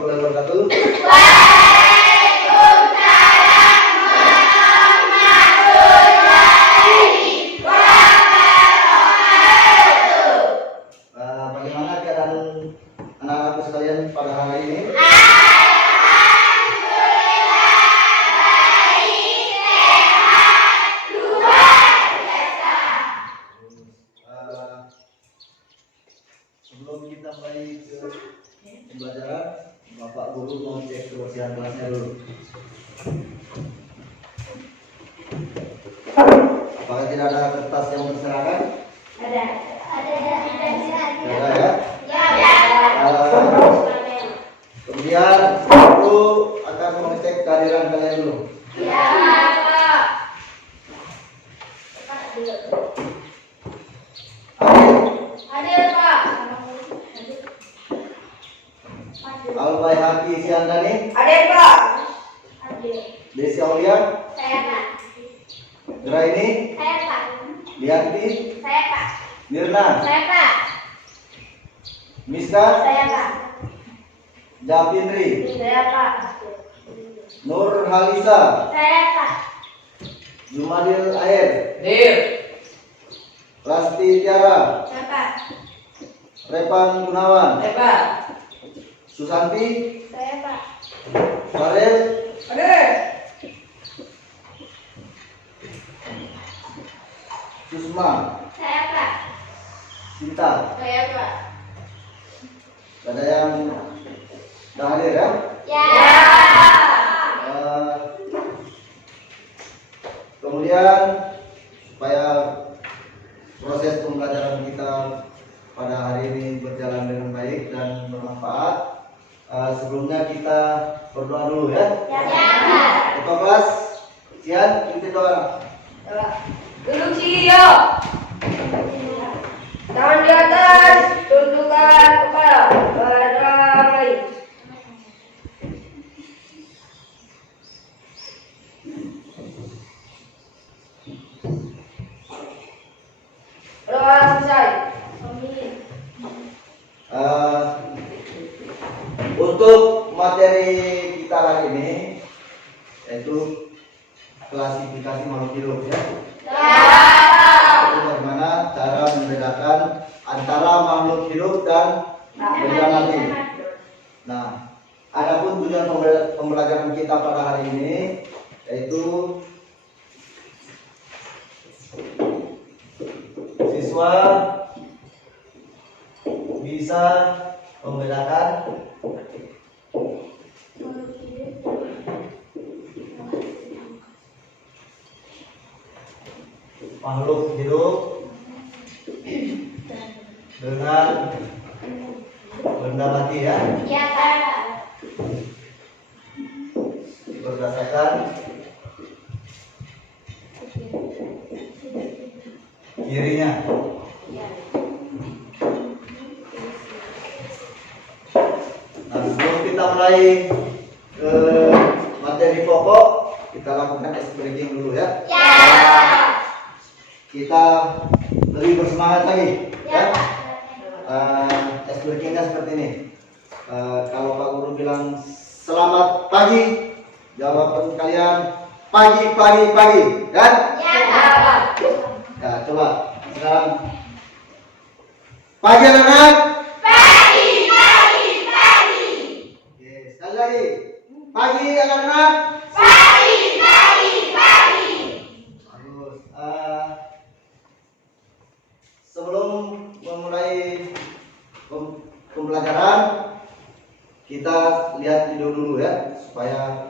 warahmatullahi wabarakatuh. Bagaimana keadaan anak-anakku sekalian pada hari ini? Sebelum kita mulai ke pembelajaran, Bapak Guru mau cek kebersihan kelasnya dulu. Apakah tidak ada kertas yang berserakan? Ada Ya. Kemudian Guru akan mengecek kehadiran kalian dulu. Al-Baihaqi Siandani, Desi Aulia, Graini, Lianti, Mirna, Miska, Japindri, Nur Halisa, Jumadil Air, Rasti Tiara, Repan Gunawan, Susanti, Farel, Susma, Sinta. Ada yang dah hadir ya? Kemudian supaya proses pembelajaran kita pada hari ini berjalan dengan baik dan bermanfaat, sebelumnya kita berdoa dulu ya. Ketua kelas, siap, kita doa. Duduk siap. Tangan di atas, tundukkan kepala. Berdamai. Doa selesai. Untuk materi kita hari ini yaitu klasifikasi makhluk hidup ya. Itu bagaimana cara membedakan antara makhluk hidup dan benda mati. Nah, adapun tujuan pembelajaran kita pada hari ini yaitu siswa bisa membedakan makhluk hidup dengan benda mati ya. Berdasarkan cirinya. Nah, sebelum kita mulai ke materi pokok, kita lakukan ice breaking dulu ya. Kita lebih bersemangat lagi ya. Ice breakingnya seperti ini. Kalau Pak Guru bilang selamat pagi, jawaban kalian pagi kan? Ya, coba sekarang pagi anak-anak. Oke, sekali lagi pagi anak-anak. Bagus. Sebelum memulai pembelajaran, kita lihat video dulu ya supaya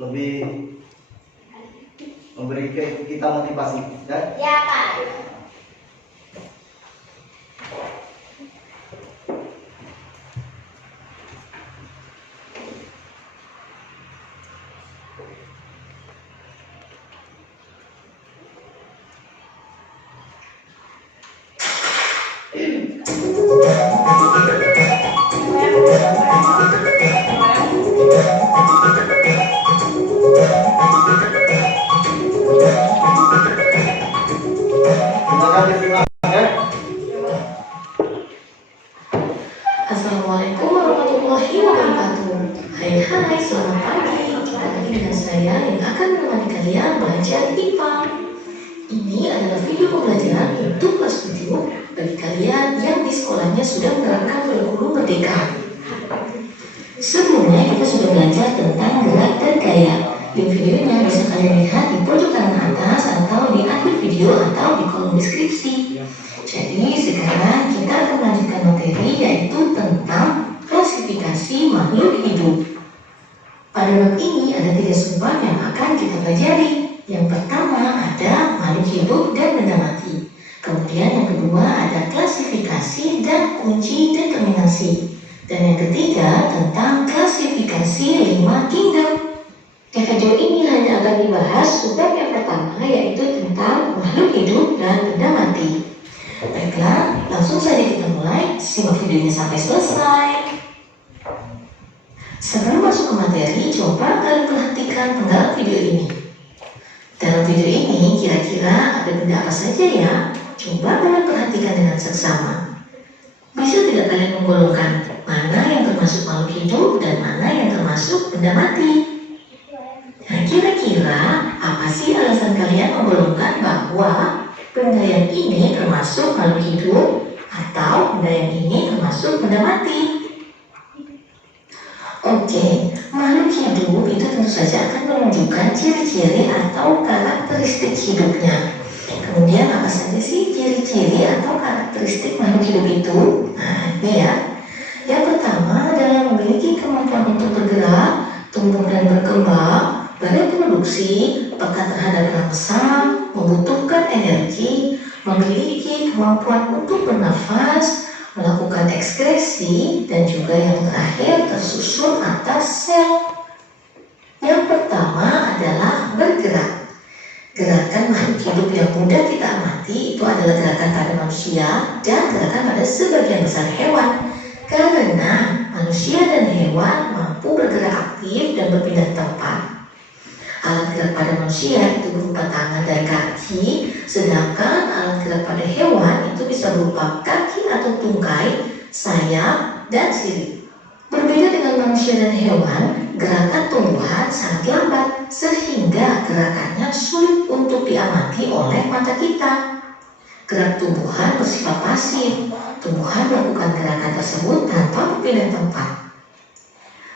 lebih memberi kita motivasi ya. Assalamualaikum Warahmatullahi wabarakatuh. Hai, selamat pagi. Jumpa lagi dengan saya yang akan menemani kalian belajar IPA. Ini adalah video pembelajaran untuk kelas 7 bagi kalian yang di sekolahnya sudah menerapkan kurikulum merdeka. Sebelumnya kita sudah belajar tentang gerak dan gaya. Link videonya bisa kalian lihat di pojok kanan atas atau di akhir video atau di kolom deskripsi. Jadi sekarang kita akan melanjutkan materi yaitu tentang klasifikasi makhluk hidup. Pada bab ini ada 3 subbab yang akan kita pelajari. Yang pertama ada makhluk hidup dan benda mati. Kemudian yang kedua ada klasifikasi dan kunci determinasi. Dan yang ketiga tentang klasifikasi 5 kingdom. Di video ini hanya akan dibahas subbab yang pertama yaitu tentang makhluk hidup dan benda mati. Baiklah, langsung saja kita mulai. Simak videonya sampai selesai. Sebelum masuk ke materi, coba kalian perhatikan penggalan video ini. Dalam video ini kira-kira ada benda apa saja ya? Coba kalian perhatikan dengan seksama. Bisa tidak kalian menggolongkan mana yang termasuk makhluk hidup dan mana yang termasuk benda mati? Nah, kira-kira apa sih alasan kalian menggolongkan bahwa benda yang ini termasuk makhluk hidup atau benda yang ini termasuk benda mati? Oke, makhluk hidup itu tentu saja akan menunjukkan ciri-ciri atau karakteristik hidupnya. Kemudian apa saja sih ciri-ciri atau karakteristik makhluk hidup itu? Nah, ini ya. Yang pertama adalah memiliki kemampuan untuk bergerak, tumbuh dan berkembang, bereproduksi, peka terhadap rangsang, membutuhkan energi, memiliki kemampuan untuk bernafas, melakukan ekskresi, dan juga yang terakhir tersusun atas sel. Yang pertama adalah bergerak. Gerakan makhluk hidup yang mudah kita amati itu adalah gerakan pada manusia dan gerakan pada sebagian besar hewan. Karena manusia dan hewan mampu bergerak aktif dan berpindah tempat. Alat gerak pada manusia itu berupa tangan dan kaki, sedangkan alat gerak pada hewan itu bisa berupa kaki atau tungkai, sayap, dan sirip. Berbeda dengan manusia dan hewan, gerakan tumbuhan sangat lambat sehingga gerakannya sulit untuk diamati oleh mata kita. Gerak tumbuhan bersifat pasif, tumbuhan melakukan gerakan tersebut tanpa berpindah tempat.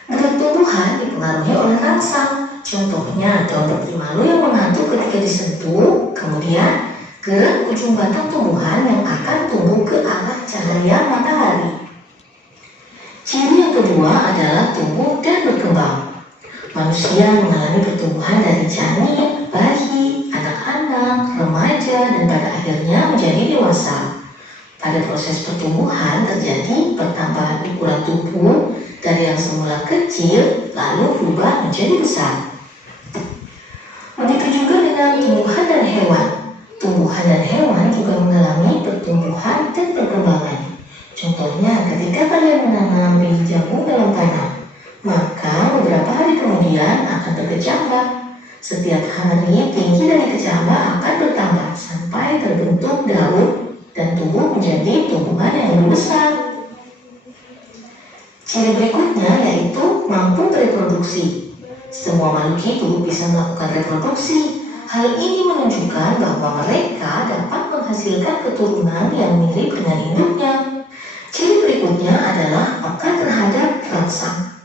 Gerak tumbuhan dipengaruhi oleh rangsang. Contohnya daun malu yang mengantuk ketika disentuh, kemudian gerak ujung batang tumbuhan yang akan tumbuh ke arah cahaya matahari. Ciri yang kedua adalah tumbuh dan berkembang. Manusia mengalami pertumbuhan dari janin, bayi, anak-anak, remaja, dan pada akhirnya menjadi dewasa. Pada proses pertumbuhan terjadi pertambahan ukuran tubuh dari yang semula kecil lalu berubah menjadi besar. Begitu juga dengan tumbuhan dan hewan. Tumbuhan dan hewan juga mengalami pertumbuhan dan perkembangan. Contohnya ketika kalian menanam biji jagung dalam tanah, maka beberapa hari kemudian akan berkecambah. Setiap hari tinggi dari kecambah akan bertambah sampai terbentuk daun dan tumbuh menjadi tumbuhan yang lebih besar. Ciri berikutnya yaitu mampu bereproduksi. Semua makhluk hidup bisa melakukan reproduksi. Hal ini menunjukkan bahwa mereka dapat menghasilkan keturunan yang mirip dengan induknya. Ciri berikutnya adalah peka terhadap rangsang.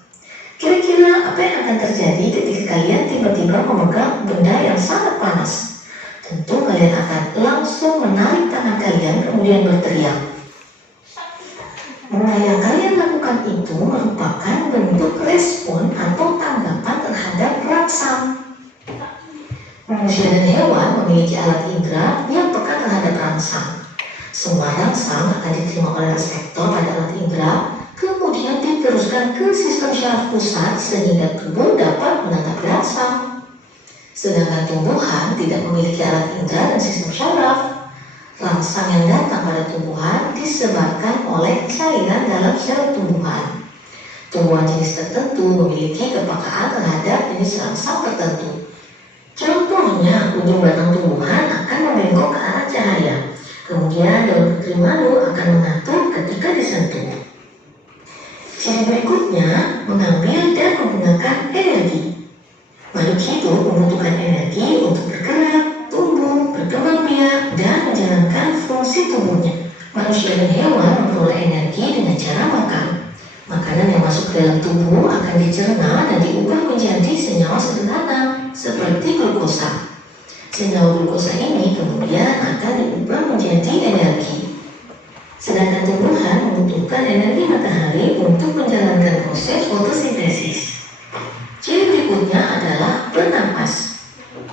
Kira-kira apa yang akan terjadi ketika kalian tiba-tiba memegang benda yang sangat panas? Tentu kalian akan langsung menarik tangan kalian kemudian berteriak. Nah, yang kalian lakukan itu merupakan bentuk respon atau tanggapan terhadap rangsang. Manusia dan hewan memiliki alat indera yang peka terhadap rangsang. Semua rangsang akan diterima oleh reseptor pada alat indera, kemudian diteruskan ke sistem syaraf pusat sehingga tubuh dapat menangkap rangsang. Sedangkan tumbuhan tidak memiliki alat indera dan sistem syaraf. Rangsang yang datang pada tumbuhan disebabkan oleh cairan dalam sel tumbuhan. Tumbuhan jenis tertentu memiliki kepekaan terhadap jenis rangsang tertentu. Contohnya, ujung batang tumbuhan akan membengkok ke arah cahaya. Kemudian daun putri malu akan mengantuk ketika disentuh. Ciri Ciri berikutnya mengambil dan menggunakan energi. Makhluk hidup membutuhkan energi untuk bergerak, tumbuh, berkembang biak, dan menjalankan fungsi tubuhnya. Manusia dan hewan memperoleh energi dengan cara makan. Makanan yang masuk ke dalam tubuh akan dicerna dan diubah menjadi senyawa sederhana seperti glukosa. Senyawa glukosa ini kemudian akan diubah menjadi energi. Sedangkan tumbuhan membutuhkan energi matahari untuk menjalankan proses fotosintesis. Ciri berikutnya adalah bernapas.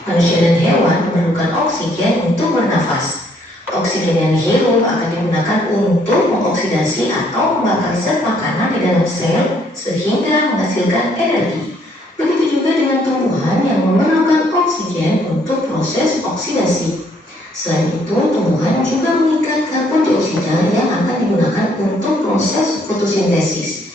Manusia dan hewan memerlukan oksigen untuk bernafas. Oksigen yang dihirup akan digunakan untuk mengoksidasi atau membakar zat makanan di dalam sel sehingga menghasilkan energi. Begitu juga dengan tumbuhan yang memerlukan oksigen untuk proses oksidasi. Selain itu, tumbuhan juga mengikat karbon dioksida yang akan digunakan untuk proses fotosintesis.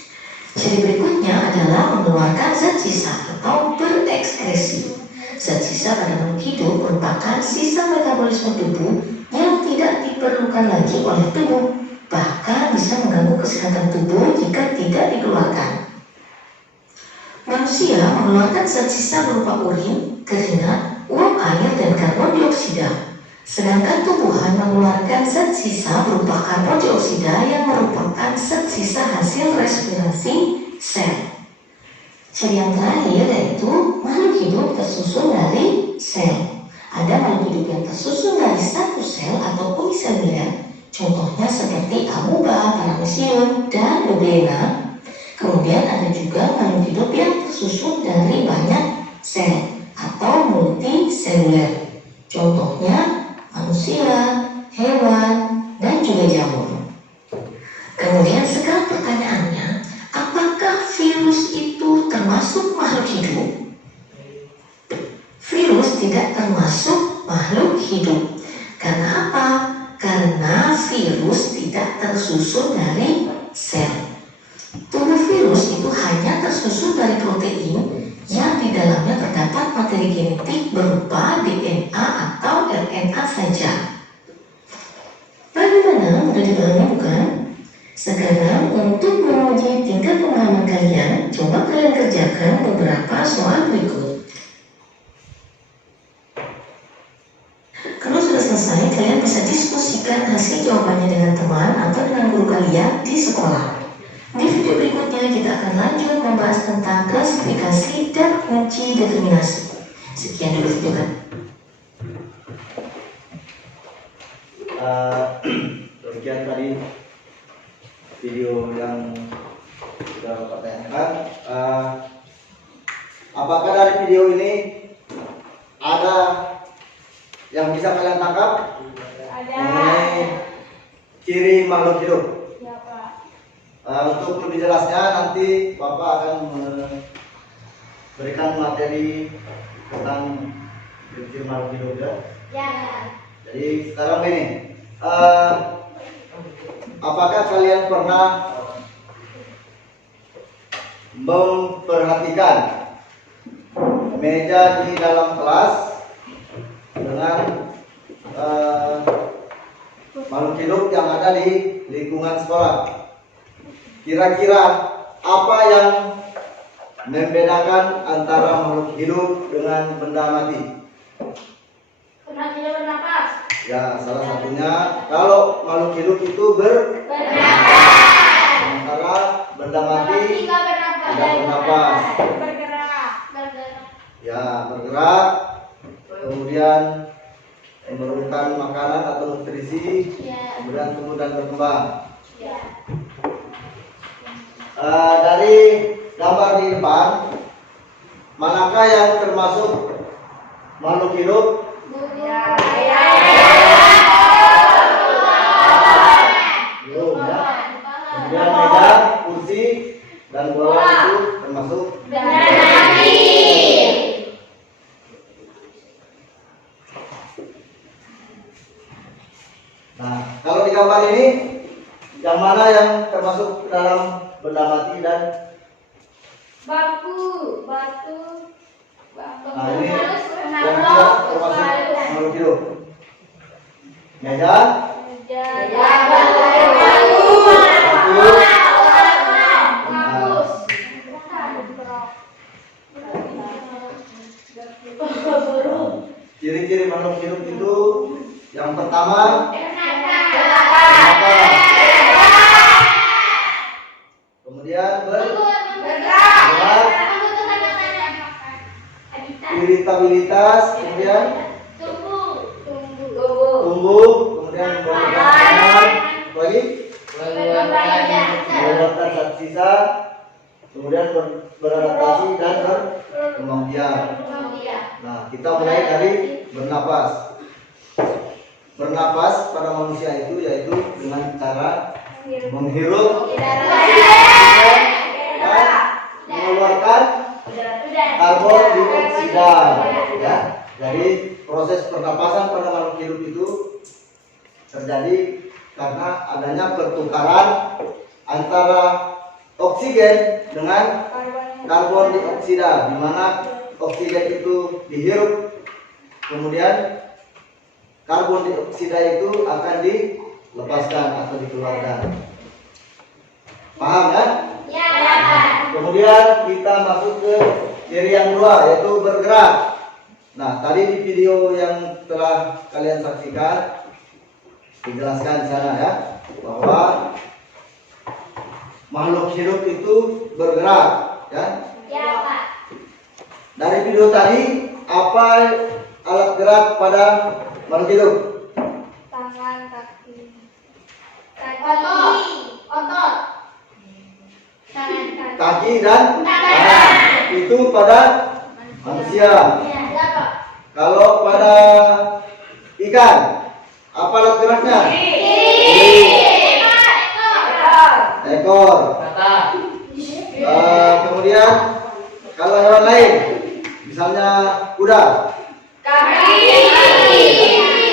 Ciri berikutnya adalah mengeluarkan zat sisa atau berekskresi. Zat sisa pada makhluk hidup merupakan sisa metabolisme tubuh yang tidak diperlukan lagi oleh tubuh, bahkan bisa mengganggu kesehatan tubuh jika tidak dikeluarkan. Manusia mengeluarkan zat sisa berupa urin, keringat, uap air, dan karbon dioksida. Sedangkan tumbuhan mengeluarkan zat sisa berupa karbon dioksida yang merupakan zat sisa hasil respirasi sel. Ciri yang terakhir yaitu makhluk hidup tersusun dari sel. Ada makhluk hidup yang tersusun dari satu sel atau uniseluler, contohnya seperti amoeba, paramecium, dan euglena. Kemudian ada juga makhluk hidup yang tersusun dari banyak sel atau multiseluler, contohnya manusia, hewan, dan juga jamur. Kemudian sekarang pertanyaannya, apakah virus itu termasuk makhluk hidup? Virus tidak termasuk makhluk hidup. Karena apa? Karena virus tidak tersusun dari sel. Tubuh virus itu hanya tersusun dari protein yang di dalamnya terdapat materi genetik berupa DNA atau RNA saja. Bagaimana? Mudah dipahami bukan? Sekarang untuk menguji tingkat pemahaman kalian, coba kalian kerjakan beberapa soal berikut. Kalau sudah selesai, kalian bisa diskusikan hasil jawabannya dengan teman atau dengan guru kalian di sekolah. Di video berikutnya kita akan lanjut membahas tentang klasifikasi dan kunci determinasi. Sekian dulu video kan. Demikian tadi video yang sudah Bapak tanyakan. Apakah dari video ini ada yang bisa kalian tangkap mengenai ciri makhluk hidup? Ya, Pak. Untuk lebih jelasnya nanti Bapak akan memberikan materi tentang ciri makhluk hidup ya. Ya. Jadi sekarang ini, apakah kalian pernah memperhatikan meja di dalam kelas dengan makhluk hidup yang ada di lingkungan sekolah? Kira-kira apa yang membedakan antara makhluk hidup dengan benda mati? Pernah tidak bernapas? Ya, salah satunya kalau makhluk hidup itu sementara benda mati Tidak bernapas. tidak bernapas. Bergerak. Ya, bergerak, kemudian memerlukan makanan atau nutrisi, Ya. kemudian tumbuh dan berkembang. Ya. Dari gambar di depan, manakah yang termasuk makhluk hidup? Ya. Belum ya. Kemudian meja, kursi, dan bola itu termasuk. Nah, kalau di gambar ini, yang mana yang termasuk dalam benda mati dan Batu. Batu. nah ini yang tidak termasuk makhluk hidup. Meja, batu, nah, stabilitas, kemudian tumbuh, tumbuh, kemudian memberikan makanan, apa lagi? Mengeluarkan zat sisa, kemudian beradaptasi dan berkembang biak. Nah, kita mulai dari bernapas. Bernapas pada manusia itu yaitu dengan cara menghirup dan mengeluarkan karbon dioksida. Ya, jadi proses pernapasan pada makhluk hidup itu terjadi karena adanya pertukaran antara oksigen dengan karbon dioksida, di mana oksigen itu dihirup, kemudian karbon dioksida itu akan dilepaskan atau dikeluarkan. Paham ya? Kemudian kita masuk ke ciri yang kedua, yaitu bergerak. Nah, tadi di video yang telah kalian saksikan dijelaskan di sana ya, bahwa makhluk hidup itu bergerak ya. Dari video tadi, apa alat gerak pada makhluk hidup? tangan, otot, Kaki dan tangan. Itu pada manusia. Kalau pada ikan, apa alat geraknya? Ekor. Kemudian kalau hewan lain, misalnya kuda.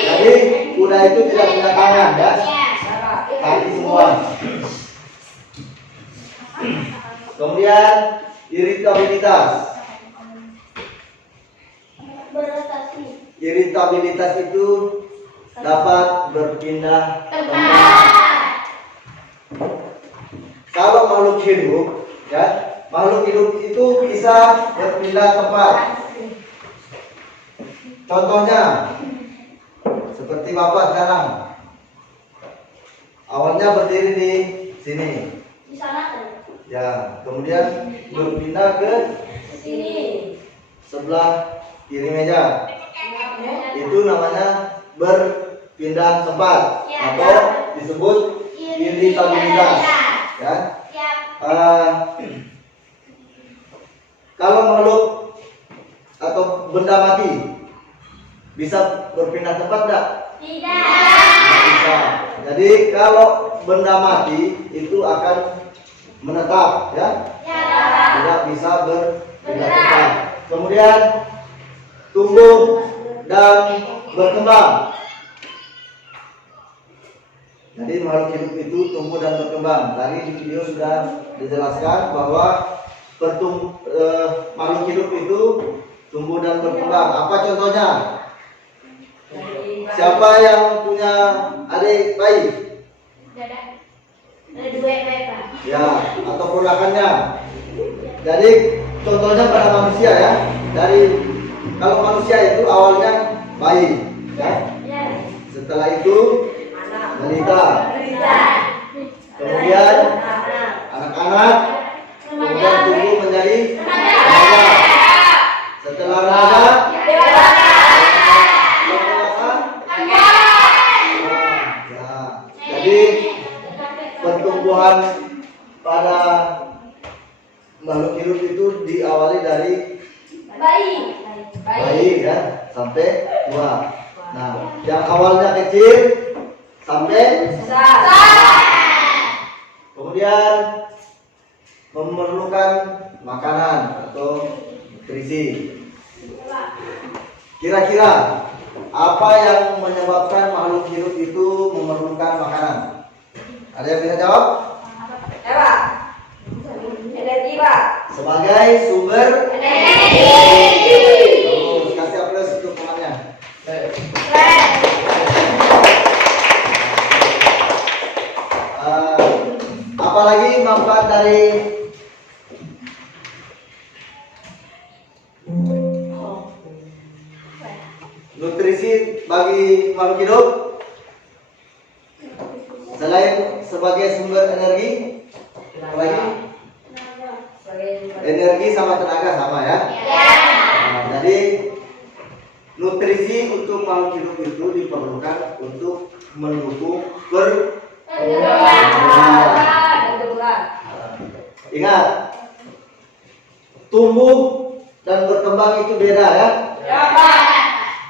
Jadi kuda itu tidak punya tangan ya, kaki semua. Kemudian iritabilitas. Iritabilitas itu dapat berpindah tempat. Kalau makhluk hidup ya, makhluk hidup itu bisa berpindah tempat. Contohnya seperti Bapak sekarang. Awalnya berdiri di sini. Ya, kemudian berpindah ke sebelah kiri meja. Itu namanya berpindah tempat atau disebut iritabilitas. Ya. Kalau makhluk atau benda mati bisa berpindah tempat enggak? Tidak bisa. Jadi kalau benda mati itu akan menetap ya. Tidak bisa berpindah tempat. Kemudian tumbuh dan berkembang. Jadi makhluk hidup itu tumbuh dan berkembang. Tadi di video sudah dijelaskan bahwa makhluk hidup itu tumbuh dan berkembang. Apa contohnya? Siapa yang punya adik bayi? Ya, atau ponakannya. Jadi contohnya pada manusia ya. Kalau manusia itu awalnya bayi, ya. Setelah itu balita, kemudian anak-anak, kemudian tumbuh menjadi remaja. Setelah remaja, dewasa. Ya. Jadi pertumbuhan pada makhluk hidup itu diawali dari bayi ya sampai tua. Nah, yang awalnya kecil sampai besar. Kemudian memerlukan makanan atau nutrisi. Kira-kira apa yang menyebabkan makhluk hidup itu memerlukan makanan? Ada yang bisa jawab? Energi, Pak. Sebagai sumber Energi. Terus kasih aplaus untuk temannya. Apalagi manfaat dari nutrisi bagi makhluk hidup selain sebagai sumber energi? Apalagi? Energi sama tenaga sama ya. Nah, jadi nutrisi untuk makhluk hidup itu diperlukan untuk mendukung Ingat, tumbuh dan berkembang itu beda ya.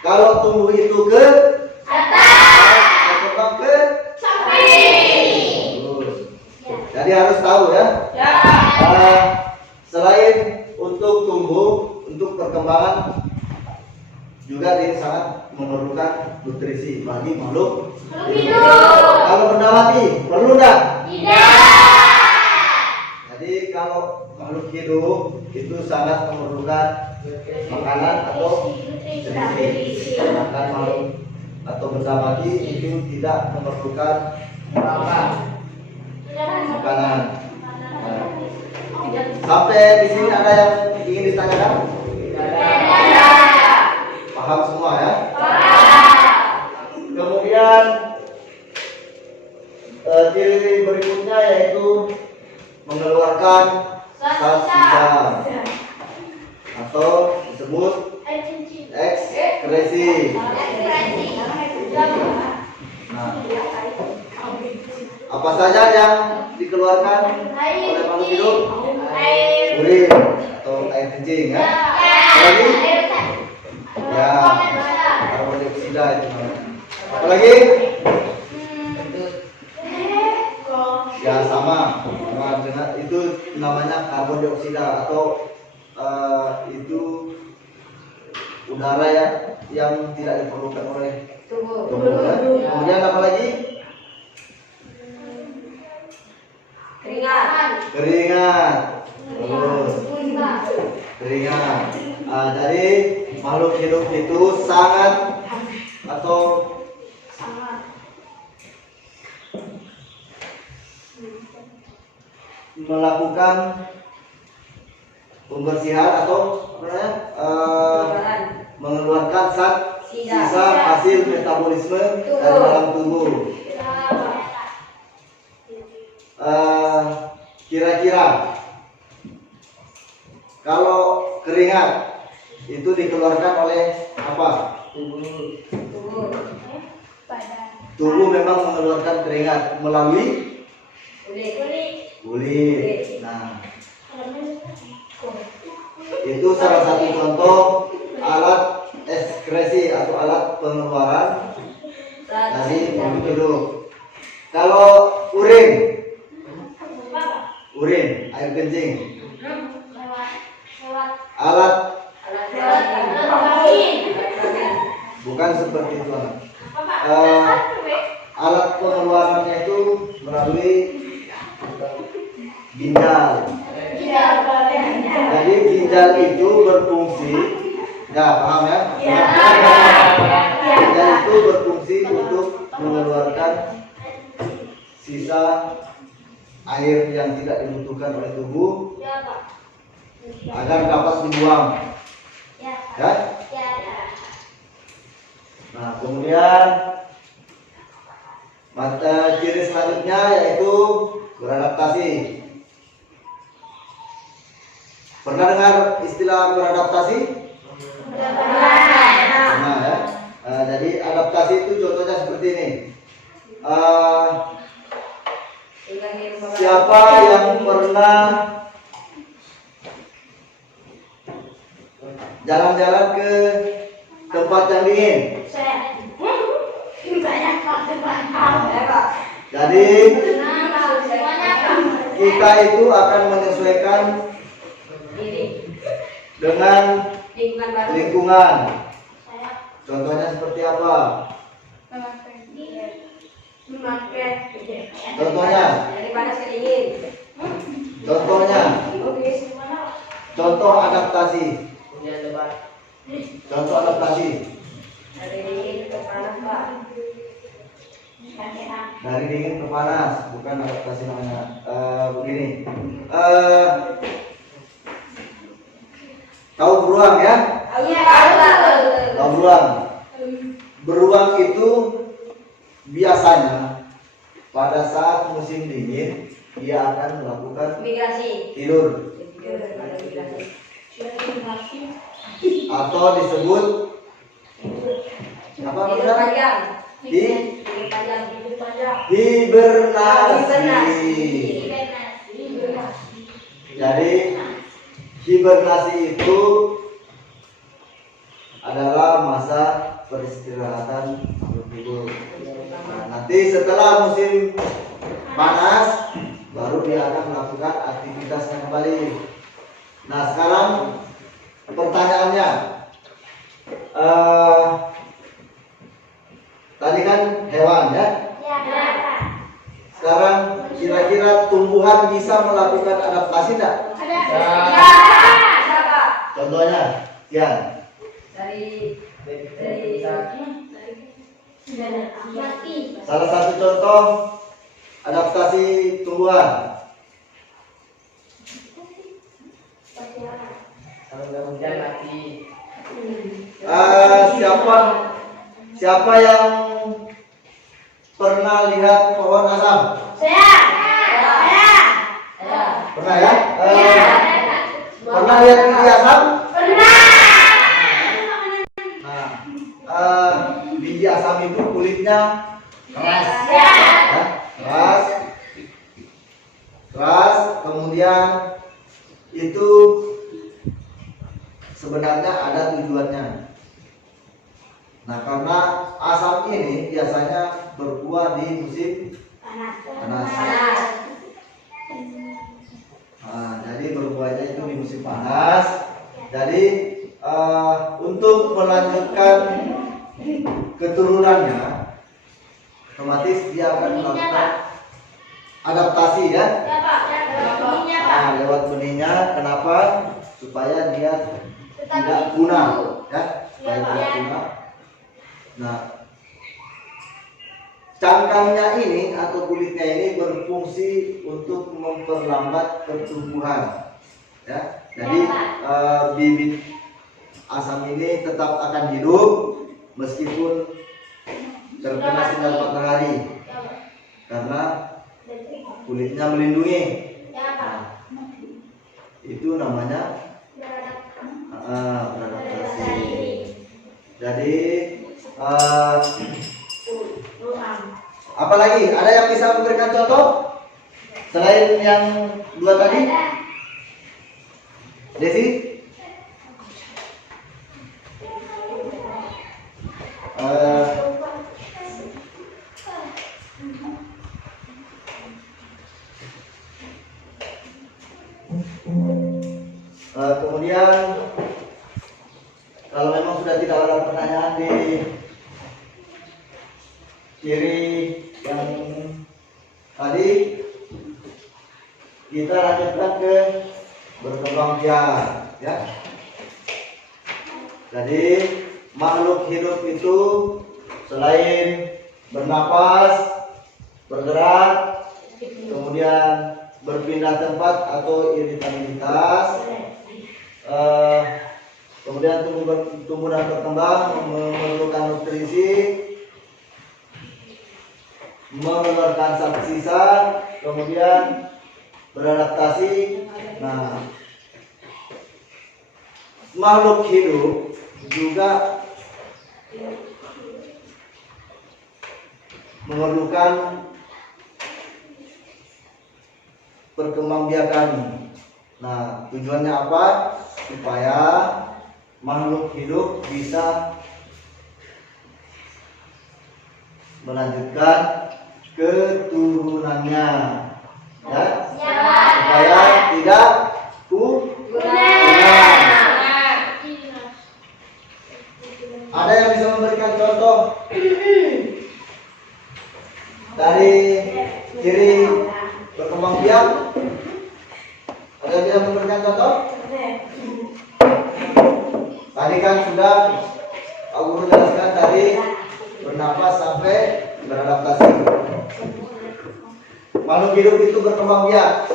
Kalau tumbuh itu ke berkembang ke terus. Jadi harus tahu ya. Selain untuk tumbuh, untuk perkembangan juga dia sangat memerlukan nutrisi bagi makhluk hidup. Kalau benda mati perlu enggak? Jadi kalau makhluk hidup itu sangat memerlukan makanan atau nutrisi. Sedangkan makhluk atau benda mati itu tidak memerlukan makanan. Sampai di sini ada yang ingin ditanyakan? Paham semua ya? Kemudian ciri berikutnya yaitu mengeluarkan zat sisa atau disebut ekskresi. Nah, apa saja yang dikeluarkan oleh makhluk hidup? Urin atau air kencing ya. Lagi? Ya, karbon dioksida itu namanya. Apalagi? Ya sama dengan itu namanya karbon dioksida atau itu udara ya yang tidak diperlukan oleh tubuh ya. Kemudian apa lagi? Keringat. Terus keringat. Jadi makhluk hidup itu sangat atau melakukan pembersihan atau mengeluarkan zat sisa hasil metabolisme dari dalam tubuh. Kira-kira kalau keringat itu dikeluarkan oleh apa? Tubuh memang mengeluarkan keringat melalui kulit. Nah, itu salah satu contoh alat ekskresi atau alat pengeluaran dari makhluk hidup. Kalau urin, air kencing, alat bukan seperti itu. Alat pengeluarannya itu melalui ginjal. Jadi ginjal itu berfungsi, ya paham ya? Ginjal itu berfungsi untuk mengeluarkan sisa air yang tidak dibutuhkan oleh tubuh agar dapat dibuang. Ya? Nah, kemudian ciri selanjutnya yaitu beradaptasi. Pernah dengar istilah beradaptasi? Pernah ya. Jadi adaptasi itu contohnya seperti ini. Siapa yang pernah jalan-jalan ke tempat yang dingin? Jadi kita itu akan menyesuaikan dengan lingkungan. Contohnya seperti apa? Contoh adaptasi. Contoh adaptasi. Dari dingin ke panas, bukan adaptasi namanya. Begini. Tahu beruang ya? Tahu beruang. Beruang itu biasanya pada saat musim dingin dia akan melakukan tidur atau disebut Apa Hidup maksudnya? panjang. Hi- Hidup panjang. Hidup panjang. Hibernasi. Jadi hibernasi itu adalah masa peristirahatan makhluk hidup. Nah, nanti setelah musim panas baru dia akan melakukan aktivitasnya kembali. Nah, sekarang pertanyaannya, tadi kan hewan ya. Sekarang kira-kira tumbuhan bisa melakukan adaptasi tidak? Siapa? Contohnya, ya. Dari Salah satu contoh adaptasi tumbuhan. Kalau nggak hujan mati. Siapa yang pernah lihat pohon asam? Pernah ya? Pernah lihat biji asam? Nah, biji asam itu kulitnya keras, ya? Keras. Kemudian itu sebenarnya ada tujuannya. Nah, karena asam ini biasanya berbuah di musim panas. Nah, jadi berbuahnya itu di musim panas. Jadi untuk melanjutkan keturunannya, otomatis dia akan melakukan adaptasi ya. Nah, lewat benihnya. Kenapa? Supaya dia tidak punah ya, supaya tidak punah. Nah, cangkangnya ini atau kulitnya ini berfungsi untuk memperlambat pertumbuhan ya. Jadi bibit asam ini tetap akan hidup meskipun terkena sinar matahari karena kulitnya melindungi. Nah, itu namanya beradaptasi. Jadi apalagi ada yang bisa memberikan contoh selain yang dua tadi? Desi? Kemudian kalau memang sudah tidak ada pertanyaan di kiri yang tadi, kita lanjutkan ke berkembang biak ya. Jadi makhluk hidup itu selain bernapas, bergerak, kemudian berpindah tempat atau iritabilitas, kemudian tumbuh dan berkembang, memerlukan nutrisi, mengeluarkan zat sisa, kemudian beradaptasi. Nah, makhluk hidup juga memerlukan perkembangbiakan. Nah, tujuannya apa? Supaya makhluk hidup bisa melanjutkan keturunannya, ya, supaya tidak punah. Ada yang bisa memberikan contoh dari ciri berkembang biak? Ada yang bisa memberikan contoh? Tadi kan sudah Pak Guru jelaskan dari bernapas sampai beradaptasi. Makhluk hidup itu berkembang biak.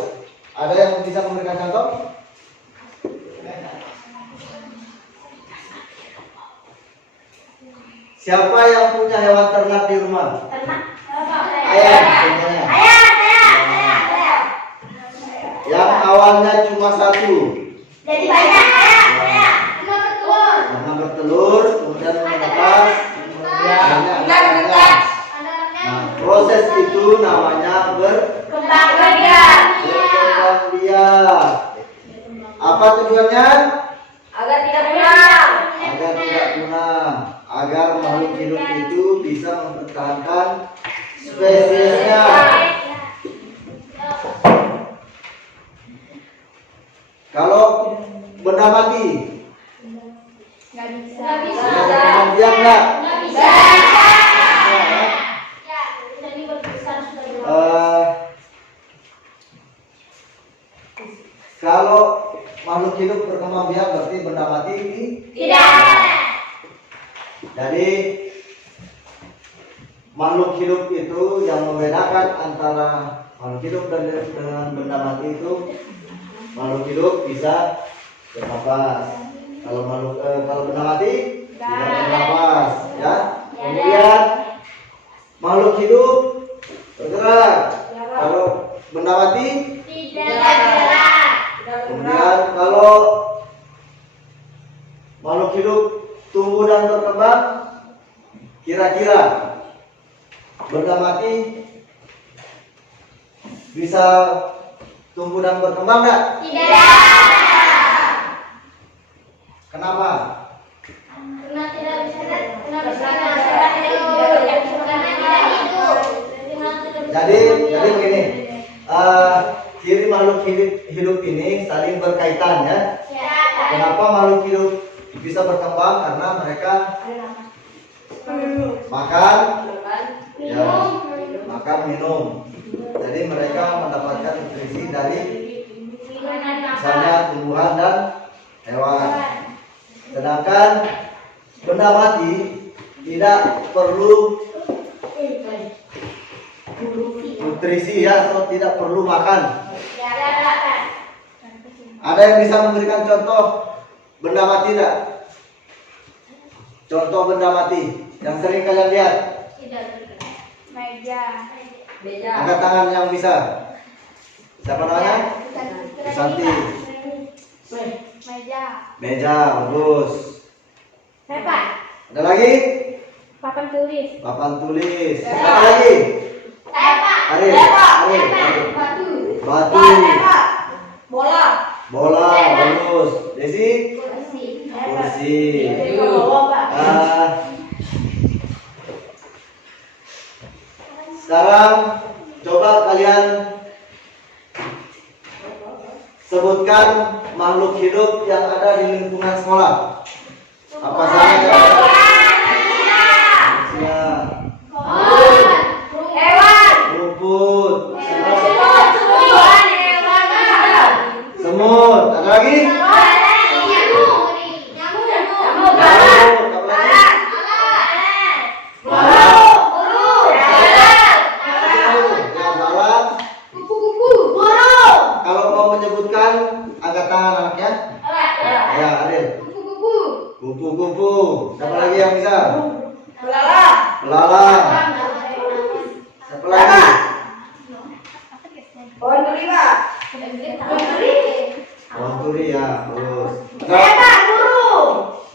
Ada yang bisa memberikan contoh? Siapa yang punya hewan ternak di rumah? Ayam, contohnya. Yang awalnya cuma satu, Jadi banyak. karena bertelur, kemudian menetas, Apa tujuannya? Agar tidak punah. Agar tidak punah, agar makhluk hidup itu bisa mempertahankan spesiesnya. Kalau benda mati, Nggak bisa. ada berkembang biak nggak? Kalau makhluk hidup berkembang biak berarti benda mati ini Tidak. Jadi makhluk hidup itu yang membedakan antara makhluk hidup dengan benda mati itu makhluk hidup bisa bernafas. Kalau benda mati tidak bernafas, ya. Kemudian makhluk hidup bergerak. Kalau benda mati kemudian kalau makhluk hidup tumbuh dan berkembang, kira-kira benda mati bisa tumbuh dan berkembang nggak? Kenapa? Jadi begini, ciri makhluk hidup ini saling berkaitan ya. Kenapa makhluk hidup bisa berkembang? Karena mereka makan, ya, makan minum. Jadi mereka mendapatkan nutrisi dari misalnya tumbuhan dan hewan. Sedangkan benda mati tidak perlu nutrisi ya, atau tidak perlu makan. Ada yang bisa memberikan contoh benda mati tidak? Contoh benda mati yang sering kalian lihat. Angkat tangan yang bisa. Siapa namanya? Santi. Meja, bagus. Ada lagi? Papan tulis. Papan tulis. Apa lagi? Aril. Batu. Bola. Bola, bagus. Desi? Kursi. Sekarang coba kalian sebutkan makhluk hidup yang ada di lingkungan sekolah. Apa saja? Manusia, rumput, semut. Ada lagi? Nyamuk. Apa lagi? Kalau mau menyebutkan angkat tangan anaknya. Ya, Adil. Kupu-kupu. Siapa lagi yang bisa? Belalang. Siapa lagi? Pohon turi ya, bagus.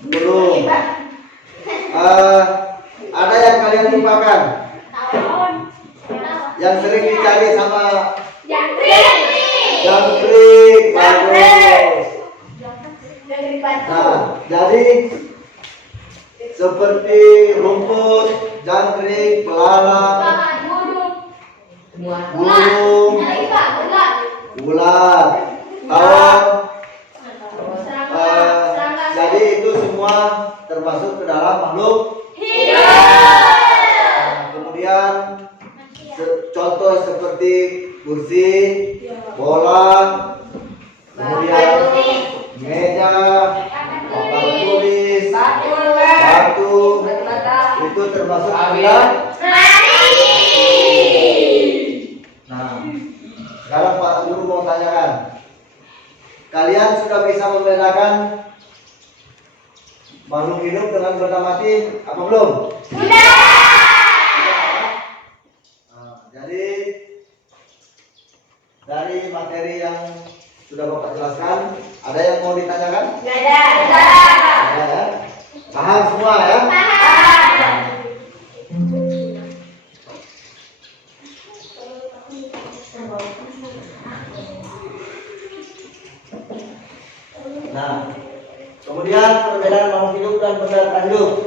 Burung. Ada yang kalian lupakan? Yang sering dicari sama jangkrik, bagus. Nah, jadi seperti rumput, jangkrik, belalang, burung, ular, tawon. Jadi itu semua termasuk ke dalam makhluk. Kemudian contoh seperti kursi, bola, kemudian meja, papan tulis, batu, itu termasuk benda. Nah, sekarang Pak Guru mau tanyakan, kalian sudah bisa membedakan makhluk hidup dengan benda mati apa belum? Jadi dari materi yang sudah Bapak jelaskan, ada yang mau ditanyakan? Ada ya? Paham semua ya? Nah, kemudian perbedaan makhluk hidup dan benda tak hidup.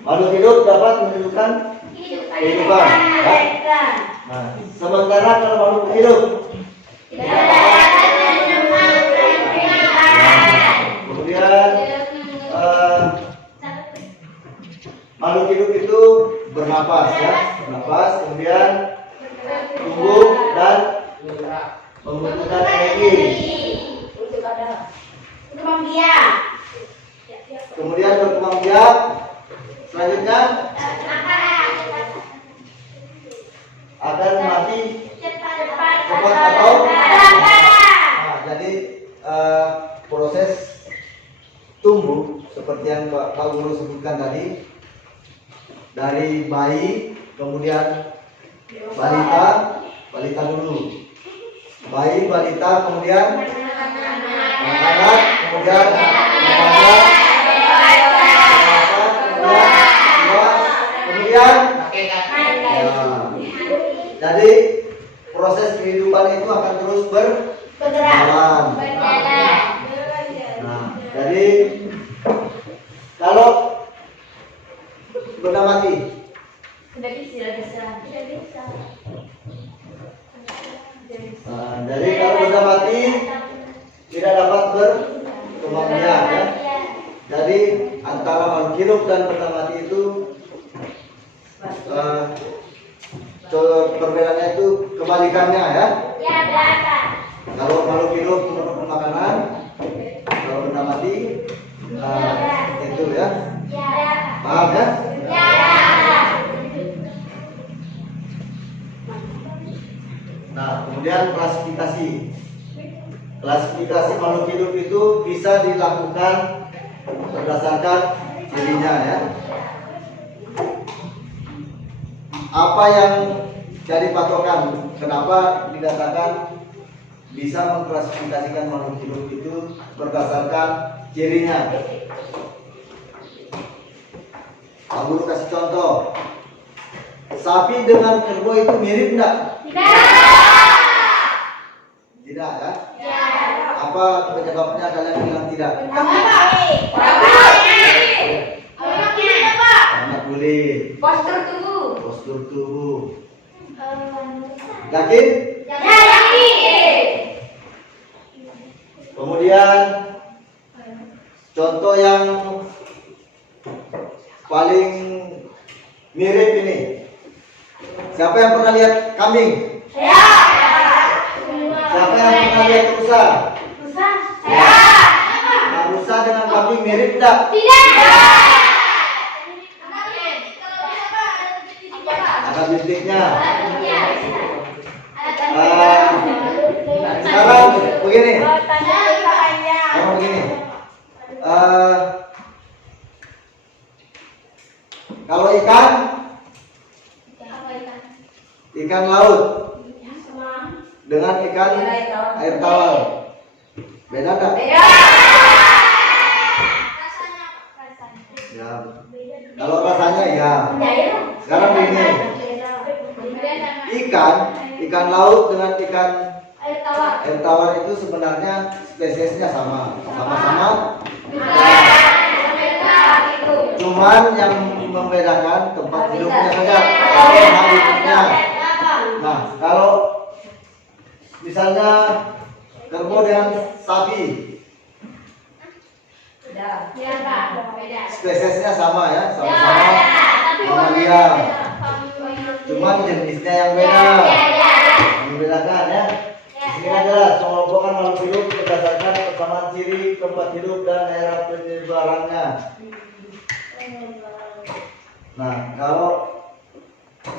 Makhluk hidup dapat menunjukkan kehidupan. Ya. Nah, sementara kalau makhluk hidup kemudian makhluk hidup itu bernapas ya, bernapas, kemudian tumbuh dan membutuhkan energi. Kemudian berkembang biak. Selanjutnya akan mati cepat atau nah, jadi proses tumbuh seperti yang Pak Guru sebutkan tadi, dari bayi, kemudian balita dulu, bayi, balita, kemudian anak, kemudian remaja, kemudian jadi proses kehidupan itu akan terus berjalan. Nah, jadi kalau benda mati, jadi kalau benda mati tidak dapat berkembang biak ya. Jadi antara makhluk hidup dan benda mati itu perbedaannya itu kebalikannya ya. Kalau makhluk hidup merupakan makanan, kalau benda mati itu ya. Paham ya? Nah, kemudian klasifikasi. Klasifikasi makhluk hidup itu bisa dilakukan berdasarkan cirinya ya. Apa yang jadi patokan? Kenapa dikatakan bisa mengklasifikasikan makhluk hidup itu berdasarkan cirinya? Pak Guru kasih contoh. Sapi dengan kerbau itu mirip enggak? Tidak ya? Apa penyebabnya kalian bilang tidak? Karena kulit, postur tubuh. Yakin? Kemudian contoh yang paling mirip ini. Siapa yang pernah lihat kambing? Siapa yang pernah lihat rusa? Nah, rusa dengan kambing mirip enggak? Ada bintiknya. Sekarang begini. Kalau ikan laut dengan ikan air tawar, beda enggak? Ya. Kalau rasanya ya. Sekarang begini. Ikan laut dengan ikan air tawar itu sebenarnya spesiesnya sama-sama. Cuman yang membedakan tempat hidupnya saja, tempat hidupnya. Nah, kalau misalnya kerbau dengan sapi, spesiesnya sama ya, sama-sama mamalia. Cuman jenisnya yang beda, membedakan ya. Di sini kan jelas mengelompokkan makhluk hidup berdasarkan persamaan ciri, tempat hidup dan daerah penyebarannya. Nah, kalau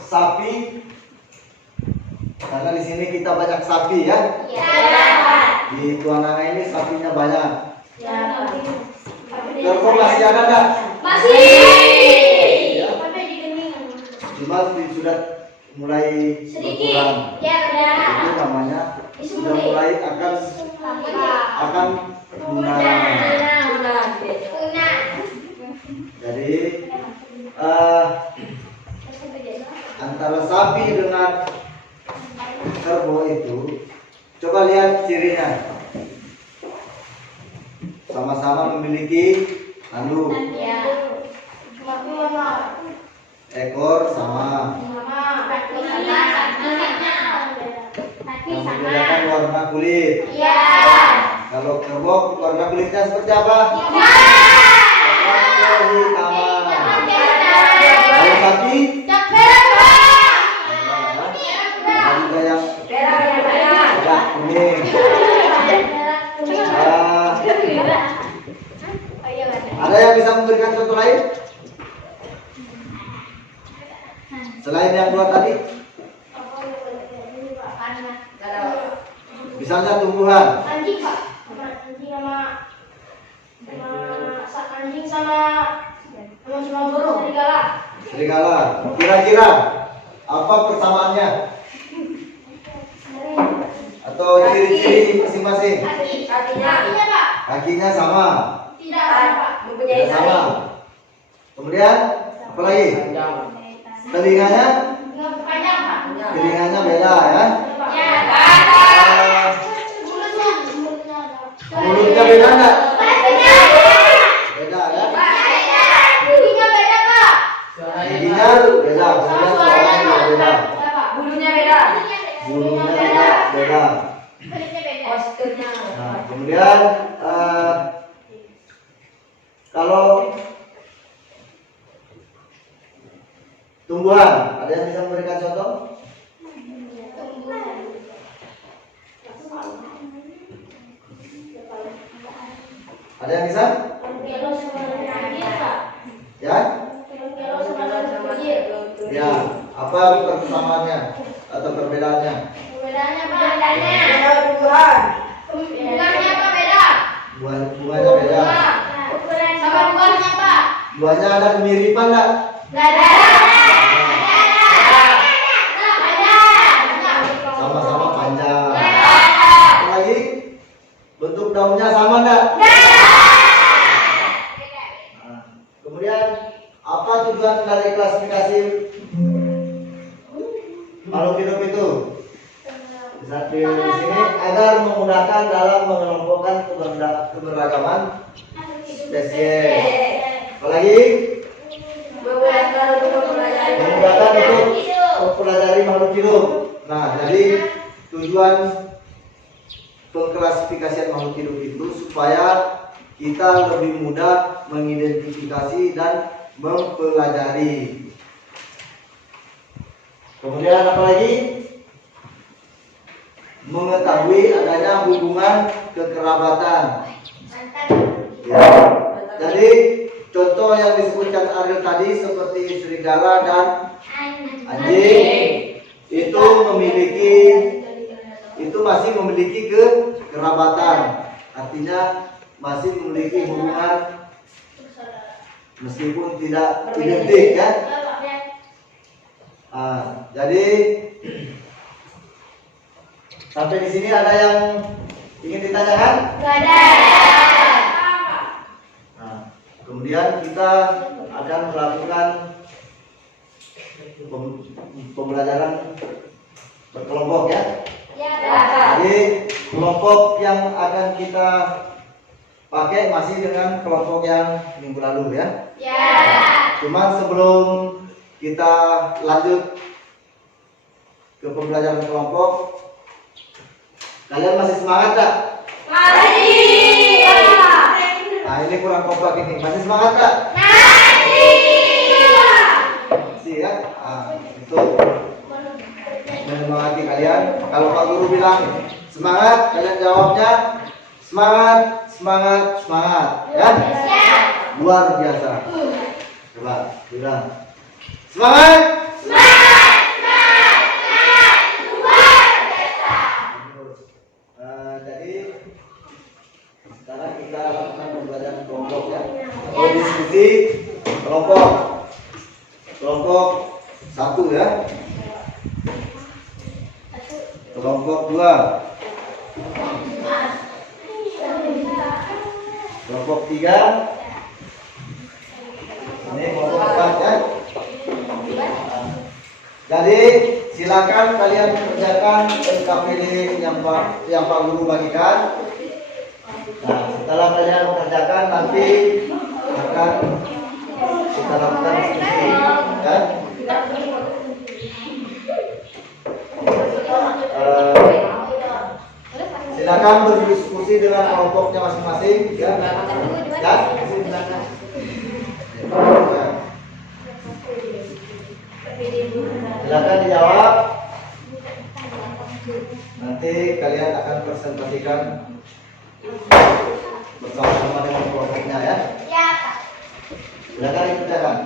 sapi, karena di sini kita banyak sapi ya. Di Tuananga ini sapinya banyak. Kerbau masih ada nggak? Masih. Ya. Cuma sudah mulai berkurang. Itu namanya sudah mulai akan punah. Jadi antara sapi dengan kerbau itu, coba lihat cirinya. sama-sama memiliki tanduk. Ya. Ekor sama. Kaki Yang sama. membedakan warna kulit. Ya. Kalau kerbau warna kulitnya seperti apa? Warna kehitaman. Kalau sapi? Ada juga yang merah kuning. Ada yang bisa memberikan contoh lain? Selain yang dua tadi? Misalnya tumbuhan. Anjing sama burung serigala. Serigala. Kira-kira apa persamaannya? Atau ciri-ciri masing-masing? Kakinya Pak. Kakinya sama. Tidak Pak. Tidak sama. Kemudian apa lagi? Telinganya? Panjang Pak. Telinganya beda ya. Ya. Mulutnya beda enggak? Beda ya. Giginya beda Pak. Giginya beda. Kemudian suaranya juga beda. Bulunya beda. Bulunya juga beda. Posturnya. Nah, kemudian kalau tumbuhan, ada yang bisa memberikan contoh? Ada yang bisa? Ya? Ya. Apa persamaannya atau perbedaannya? Perbedaannya Pak. Bunganya apa beda? Bunganya beda. Sama buahnya Pak. Buahnya ada kemiripan enggak? Nggak ada. Sama-sama panjang. Apa lagi? Bentuk daunnya sama enggak? Nah, kemudian apa tujuan dari klasifikasi makhluk hidup itu? Bisa di sini agar memudahkan dalam mengelompokkan keberagaman spesies. Apalagi memudahkan untuk mempelajari makhluk hidup. Nah, jadi tujuan pengklasifikasian makhluk hidup itu supaya kita lebih mudah mengidentifikasi dan mempelajari. Kemudian apa lagi? Mengetahui adanya hubungan kekerabatan. Ya. Jadi contoh yang disebutkan Ariel tadi seperti serigala dan anjing itu masih memiliki kekerabatan. Artinya masih memiliki hubungan meskipun tidak identik ya. Jadi sampai di sini ada yang ingin ditanyakan? Nggak ada. Nah, kemudian kita akan melakukan pembelajaran berkelompok ya. Jadi kelompok yang akan kita pakai masih dengan kelompok yang minggu lalu ya. Cuma sebelum kita lanjut ke pembelajaran kelompok, kalian masih semangat tak? Masih. Nah ini kurang kompak ini, masih semangat tak? Masih ya. Itu menyemangati kalian. Kalau Pak Guru bilang semangat, kalian jawabnya semangat, semangat, semangat ya. Luar biasa. Coba bilang semangat. Jadi sekarang kita lakukan pembelajaran kelompok ya, atau diskusi kelompok. Kelompok 1 ya, kelompok 2, kelompok 3, ini kelompok 4 ya. Jadi silakan kalian kerjakan SKPD yang Pak Guru bagikan. Nah, setelah kalian mengerjakan nanti akan kita lakukan diskusi, ya. Silakan berdiskusi dengan kelompoknya masing-masing, ya. Ya. Silakan dijawab. Nanti kalian akan presentasikan bersama-sama dengan kelompoknya, ya. Ya, Pak. Silakan dikerjakan.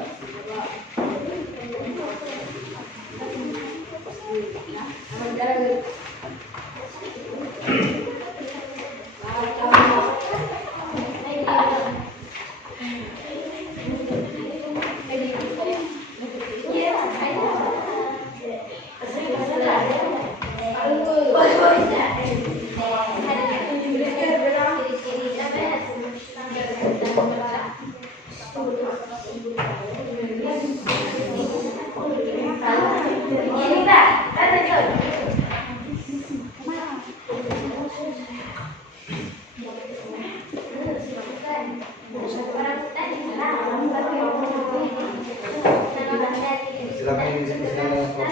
Silakan didiskusikan dengan kelompok.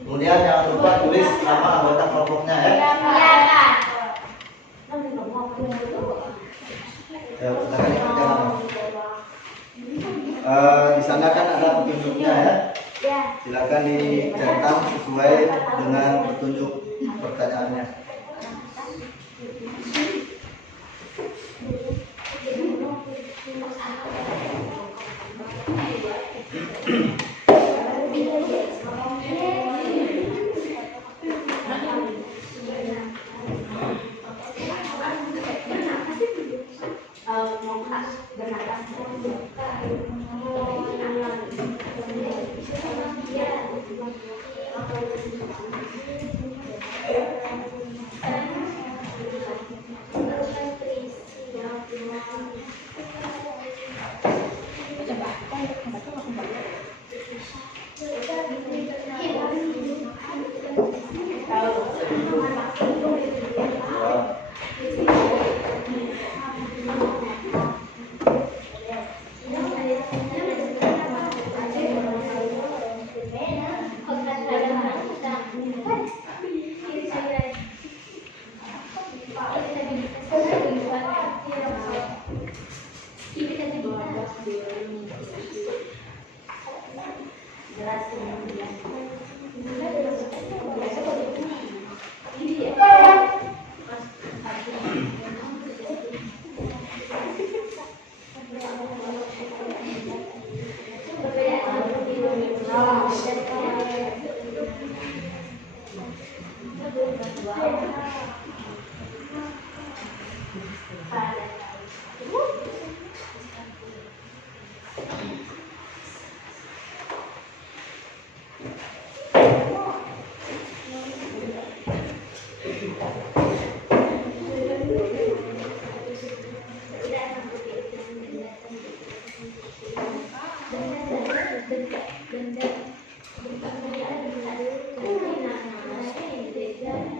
Kemudian jangan lupa tulis nama anggota kelompoknya, ya. Ya, Pak. Ya, silakan dikerjakan. Di sana kan ada petunjuknya, ya. Ya. Silakan dicetak sesuai dengan petunjuk pertanyaannya.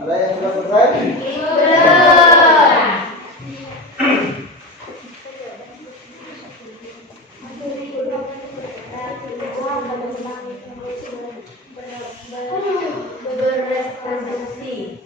Ada yang sudah selesai? Berreproduksi.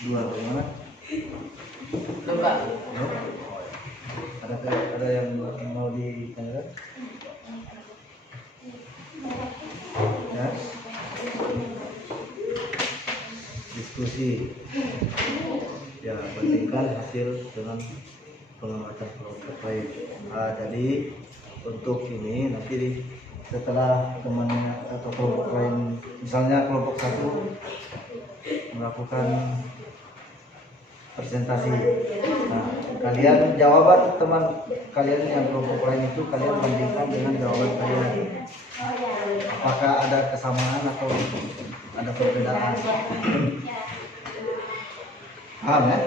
Dua bagaimana? Coba. Ada yang mau ditanyakan? Ya. Diskusi. Ya, bandingkan hasil dengan pengamatan kelompok lain. Jadi untuk ini nanti setelah temannya atau kelompok lain, misalnya kelompok satu melakukan presentasi. Nah, kalian jawaban teman kalian yang kelompok lain itu kalian bandingkan dengan jawaban kalian. Apakah ada kesamaan atau ada perbedaan? Paham ya?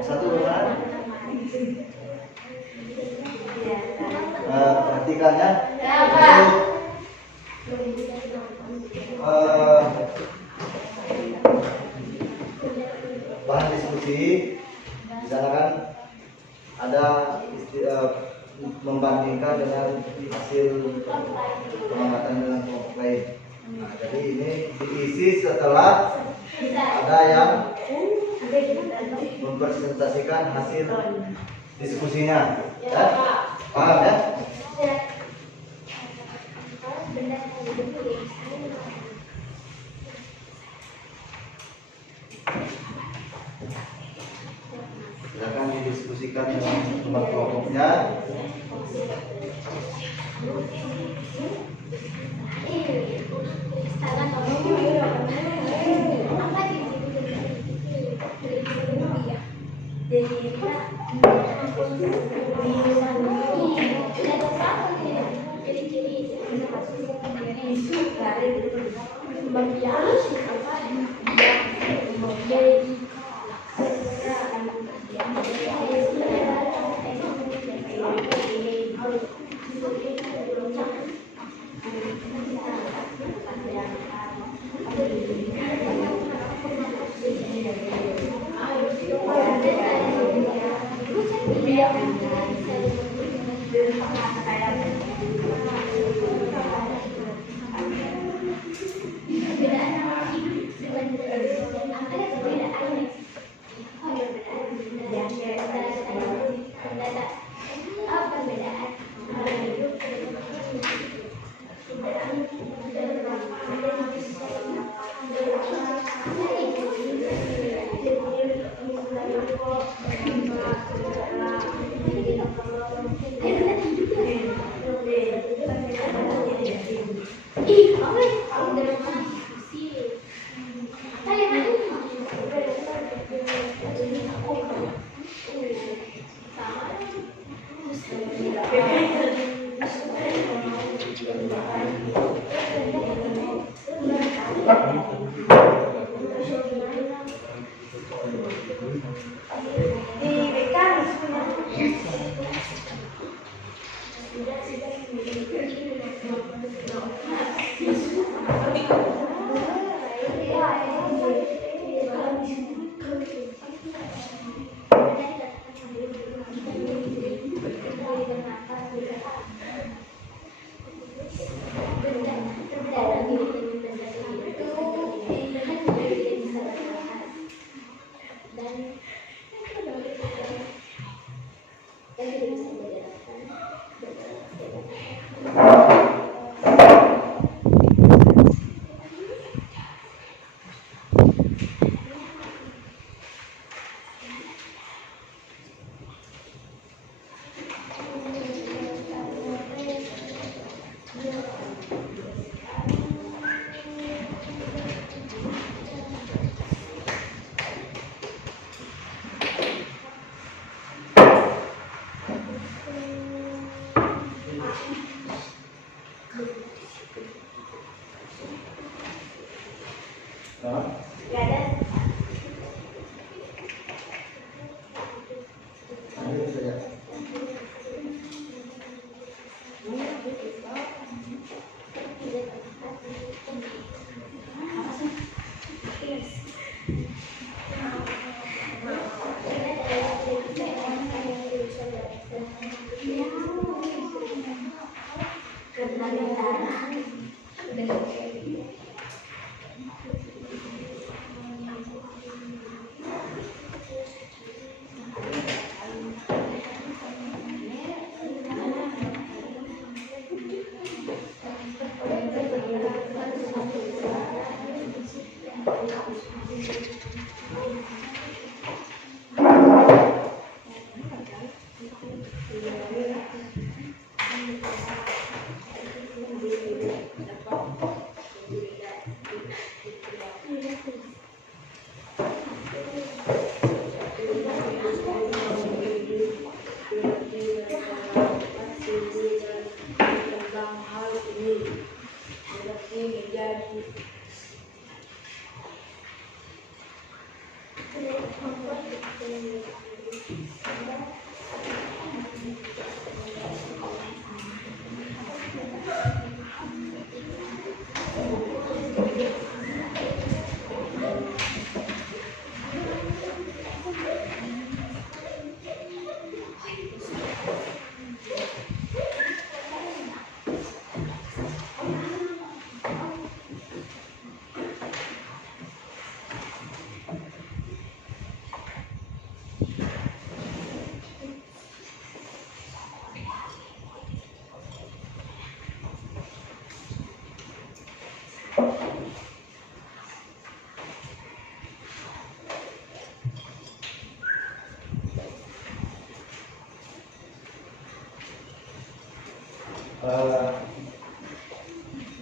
Satu benar. Perhatikannya. Bahan diskusi di sana kan ada membandingkan dengan hasil pengamatan dengan kelompok lain. Nah, jadi ini diisi setelah ada yang mempresentasikan hasil diskusinya, ya? Paham ya? Silakan didiskusikan dengan teman kelompoknya.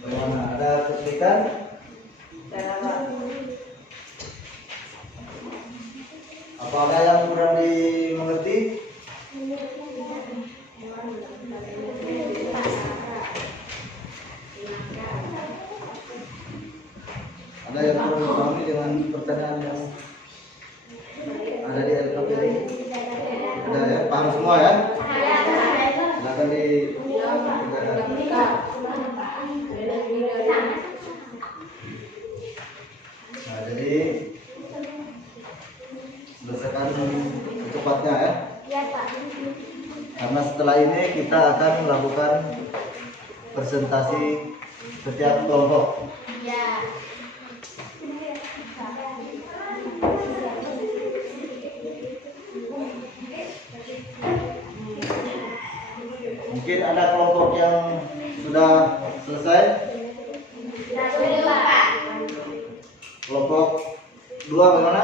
Bagaimana? Ada kesulitan? Apa ada yang kurang dimengerti? Ada yang kurang dipahami dengan pertanyaan yang ada di LKP ini? Ada ya? Paham semua ya? Silakan di Nah, jadi berdasarkan secepatnya ya. Karena setelah ini kita akan melakukan presentasi setiap kelompok. Mungkin ada kelompok yang sudah selesai. Kelompok 2 bagaimana?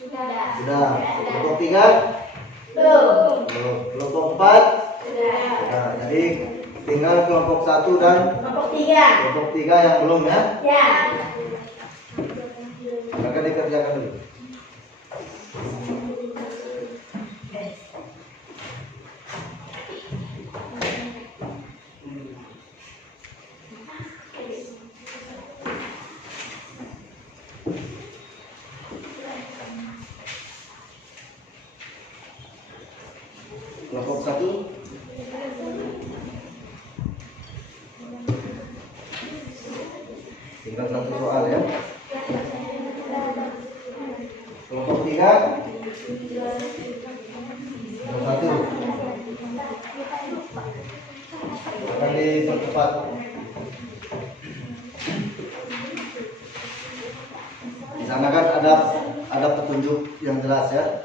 Sudah. Kelompok 3? Belum. Kelompok 4? Sudah. Jadi tinggal kelompok 1 dan kelompok 3 yang belum ya? Maka dikerjakan dulu. Kelompok 1 tinggal 1 soal ya. Kelompok 3 1 akan dipercepat. Di sana kan ada petunjuk yang jelas ya.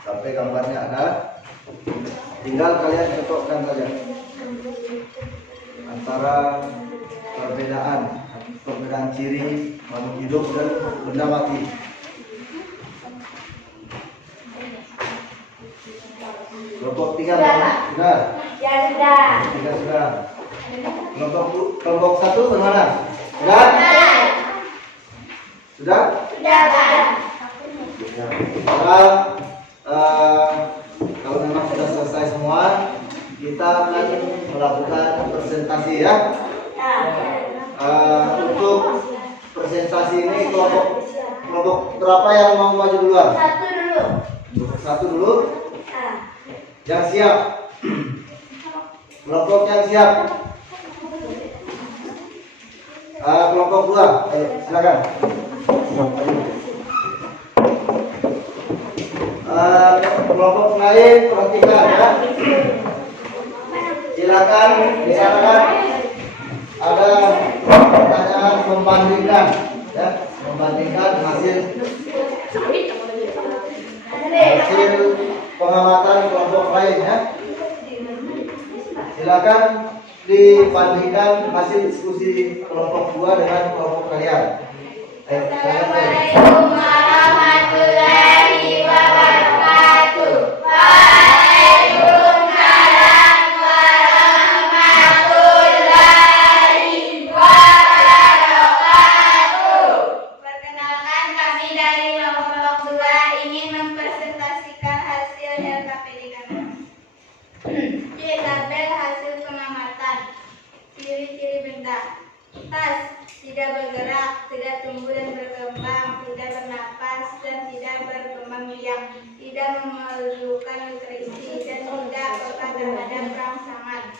Sampai gambarnya ada. Tinggal kalian cocokkan saja antara perbedaan ciri makhluk hidup dan benda mati. Kelompok 3 sudah? Ya sudah. 3 sudah. Kelompok 1 bagaimana? Sudah? Sudah? Sudah, Pak. Sekarang kalau memang sudah selesai semua, kita akan melakukan presentasi ya. Untuk presentasi ini kelompok berapa yang mau maju duluan? Satu dulu. Yang siap. Kelompok yang siap. Kelompok 2, ayo silakan. Kelompok lain perhatikan ya. Silakan disarankan ada pertanyaan membandingkan ya, membandingkan hasil pengamatan kelompok lain ya. Silakan dibandingkan hasil diskusi kelompok 2 dengan kelompok kalian. Assalamualaikum warahmatullahi wabarakatuh. Waalaikumsalam beraktivitas, tidak bergerak, tidak tumbuh dan berkembang, tidak bernapas dan tidak berkembang biak, tidak memerlukan nutrisi dan tidak peka terhadap rangsangan.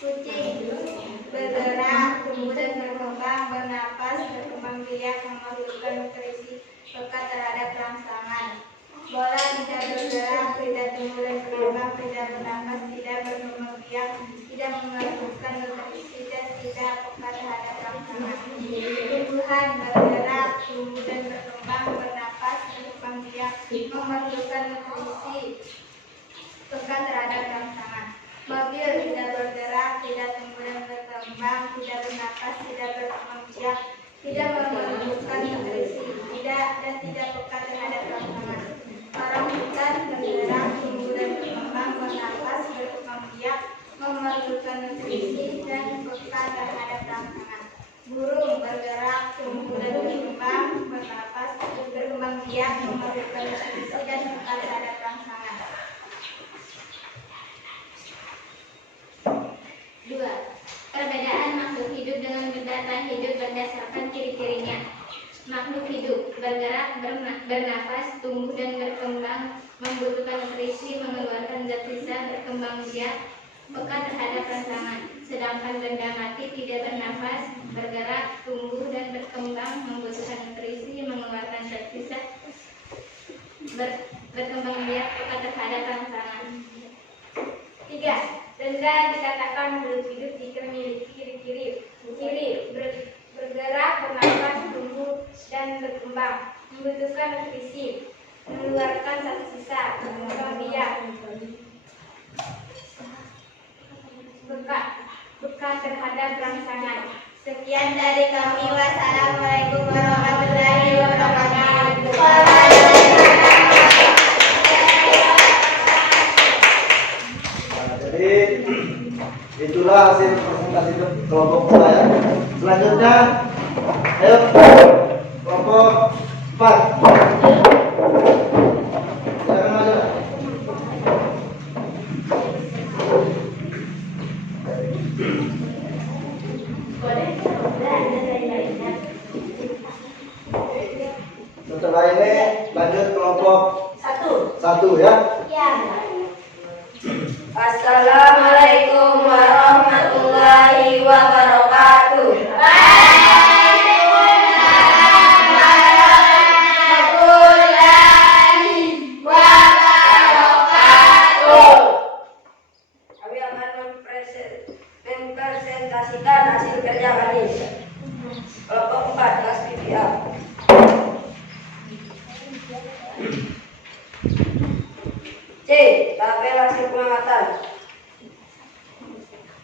Kucing bergerak, tumbuh dan berkembang, bernapas, berkembang biak, memerlukan nutrisi, peka terhadap rangsangan. Bola tidak bergerak, tidak tumbuh dan berkembang, tidak bernapas, tidak berkembang biak, tidak memerlukan nutrisi dan tidak peka terhadap rangsangan. Tumbuhan bergerak, tumbuh dan berkembang, bernapas, berkembang biak, memerlukan nutrisi, peka terhadap rangsangan. Mobil tidak bergerak, tidak tumbuh dan berkembang, tidak bernapas, tidak berkembang biak, tidak memerlukan nutrisi, tidak peka terhadap rangsangan. Orang hutan bergerak, tumbuh dan berkembang, bernapas, berkembang biak, memerlukan nutrisi dan peka terhadap rangsangan. Burung bergerak, tumbuh dan berkembang, bernapas, berkembang biak, memerlukan nutrisi dan peka terhadap rangsangan. 2. Perbedaan makhluk hidup dengan benda tak hidup berdasarkan ciri-cirinya. Makhluk hidup bergerak, bernapas, tumbuh dan berkembang, membutuhkan nutrisi, mengeluarkan zat sisa, berkembang biak, peka terhadap rangsangan. Sedangkan benda mati tidak bernapas, bergerak, tumbuh dan berkembang, membutuhkan nutrisi, mengeluarkan zat sisa, berkembang biak, peka terhadap rangsangan. 3. Benda dikatakan makhluk hidup jika memiliki ciri-ciri bergerak, bernapas, tumbuh dan berkembang, membutuhkan nutrisi, mengeluarkan zat sisa, berkembang biak, peka terhadap rangsangan. Sekian dari kami. Wassalamualaikum warahmatullahi wabarakatuh. Jadi itulah hasil presentasi kelompok saya. Selanjutnya, ayo kelompok 4. Silakan maju. Setelah ini lanjut kelompok 1 ya. Assalamualaikum warahmatullahi wabarakatuh. Kami akan mempresentasikan hasil kerja kami. Kelompok 4 kelas PPA. C. Tabel hasil pengamatan.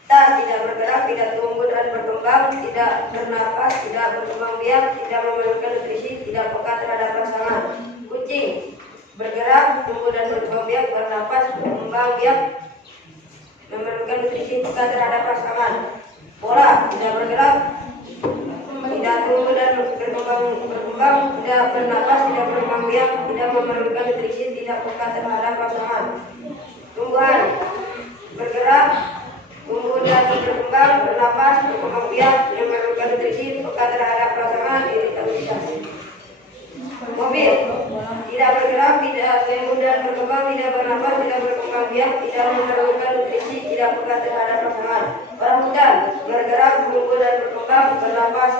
Tas tidak bergerak, tidak tumbuh dan berkembang, tidak bernapas, tidak berkembang biak, tidak memerlukan nutrisi, tidak peka terhadap rangsangan. Kucing bergerak, tumbuh dan berkembang biak, bernapas, berkembang biak, memerlukan nutrisi, peka terhadap rangsangan. Bola tidak bergerak, tidak tumbuh dan berkembang, tidak bernapas, tidak berkembang biak, tidak memerlukan nutrisi, tidak peka terhadap rangsangan. Tumbuhan bergerak, tumbuh dan berkembang, bernapas, berkembang biak, memerlukan nutrisi, peka terhadap rangsangan, iritabilitas. Mobil tidak bergerak, tidak tumbuh dan berkembang, tidak bernapas, tidak berkembang biak, tidak memerlukan nutrisi, tidak peka terhadap rangsangan. Orang hutan bergerak, tumbuh dan berkembang, bernapas,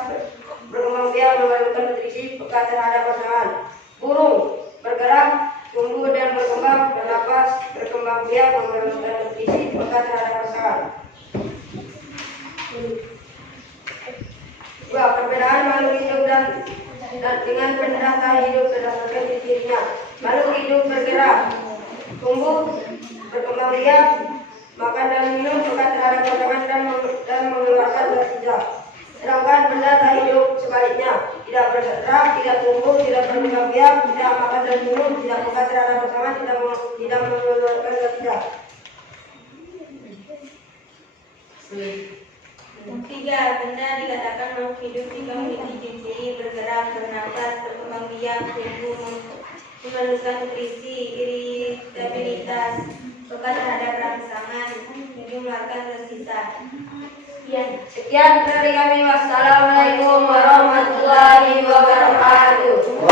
berkembang biak, memerlukan nutrisi, peka terhadap rangsangan. Burung bergerak, tumbuh dan berkembang, bernapas, berkembang biak, memerlukan nutrisi, peka terhadap rangsangan. 2. Perbedaan makhluk hidup dan dengan benda tak hidup berdasarkan ciri-cirinya. Makhluk hidup bergerak, tumbuh, berkembang biak, makan dan minum, peka terhadap rangsangan dan mengeluarkan zat sisa. Sedangkan benda tak hidup sebaliknya, tidak bergerak, tidak tumbuh, tidak berkembang biak, tidak makan dan minum, tidak peka terhadap rangsangan, tidak mengeluarkan zat sisa. 3. Benda dikatakan makhluk hidup jika memiliki ciri-ciri bergerak, bernapas, berkembang biak, tumbuh, memerlukan nutrisi, iritabilitas, peka terhadap rangsangan, mengeluarkan tersisa. Sekian dari kami. Wassalamualaikum warahmatullahi wabarakatuh.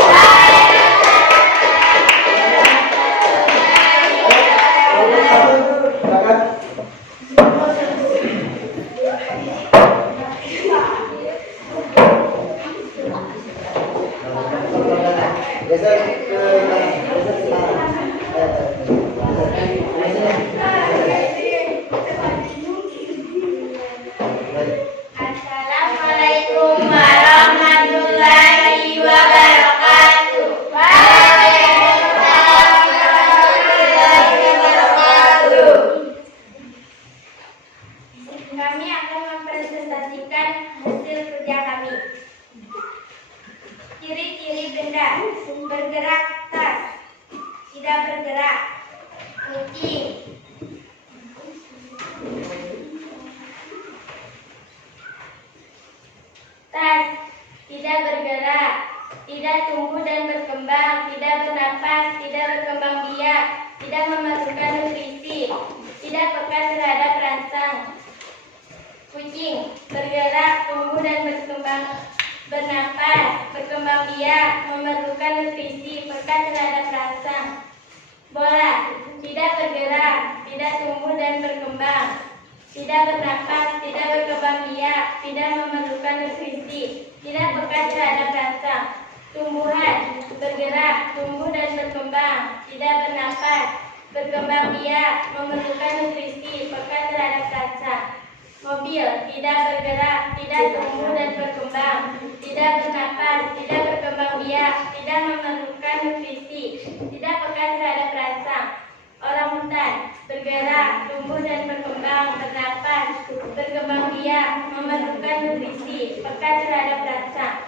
Assalamualaikum warahmatullahi wabarakatuh. Waalaikumsalam warahmatullahi wabarakatuh. Kami akan mempresentasikan hasil kerja kami. Ciri-ciri benda: bergerak tas, tidak bergerak, kucing. Tas, tidak bergerak, tidak tumbuh dan berkembang, tidak bernapas, tidak berkembang biak, tidak memerlukan nutrisi, tidak peka terhadap rangsang. Kucing, bergerak, tumbuh dan berkembang, bernapas, berkembang biak, memerlukan nutrisi, peka terhadap rangsang. Bola, tidak bergerak, tidak tumbuh dan berkembang, tidak bernapas, tidak berkembang biak, tidak memerlukan nutrisi, tidak peka terhadap rangsang. Tumbuhan, bergerak, tumbuh dan berkembang, tidak bernapas, berkembang biak, memerlukan nutrisi, peka terhadap rangsang. Mobil, tidak bergerak, tidak tumbuh dan berkembang, tidak bernapas, tidak berkembang biak, tidak memerlukan nutrisi, tidak peka terhadap rangsang. Orangutan, bergerak, tumbuh dan berkembang, bernapas, berkembang biak, memerlukan nutrisi, peka terhadap rangsang.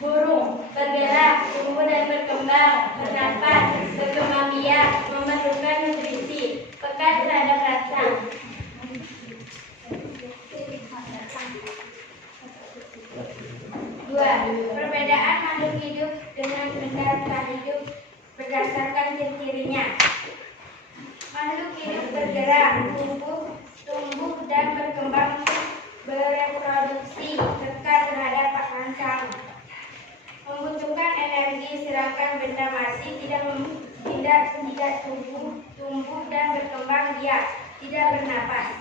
Burung, bergerak, tumbuh dan berkembang, bernapas, berkembang biak, memerlukan nutrisi, peka terhadap rangsang. Dua, perbedaan makhluk hidup dengan benda tak hidup berdasarkan ciri-cirinya. Makhluk hidup bergerak, tumbuh dan berkembang, bereproduksi, peka terhadap rangsang. Membutuhkan energi, sedangkan benda mati tidak tumbuh dan berkembang biak, tidak bernapas.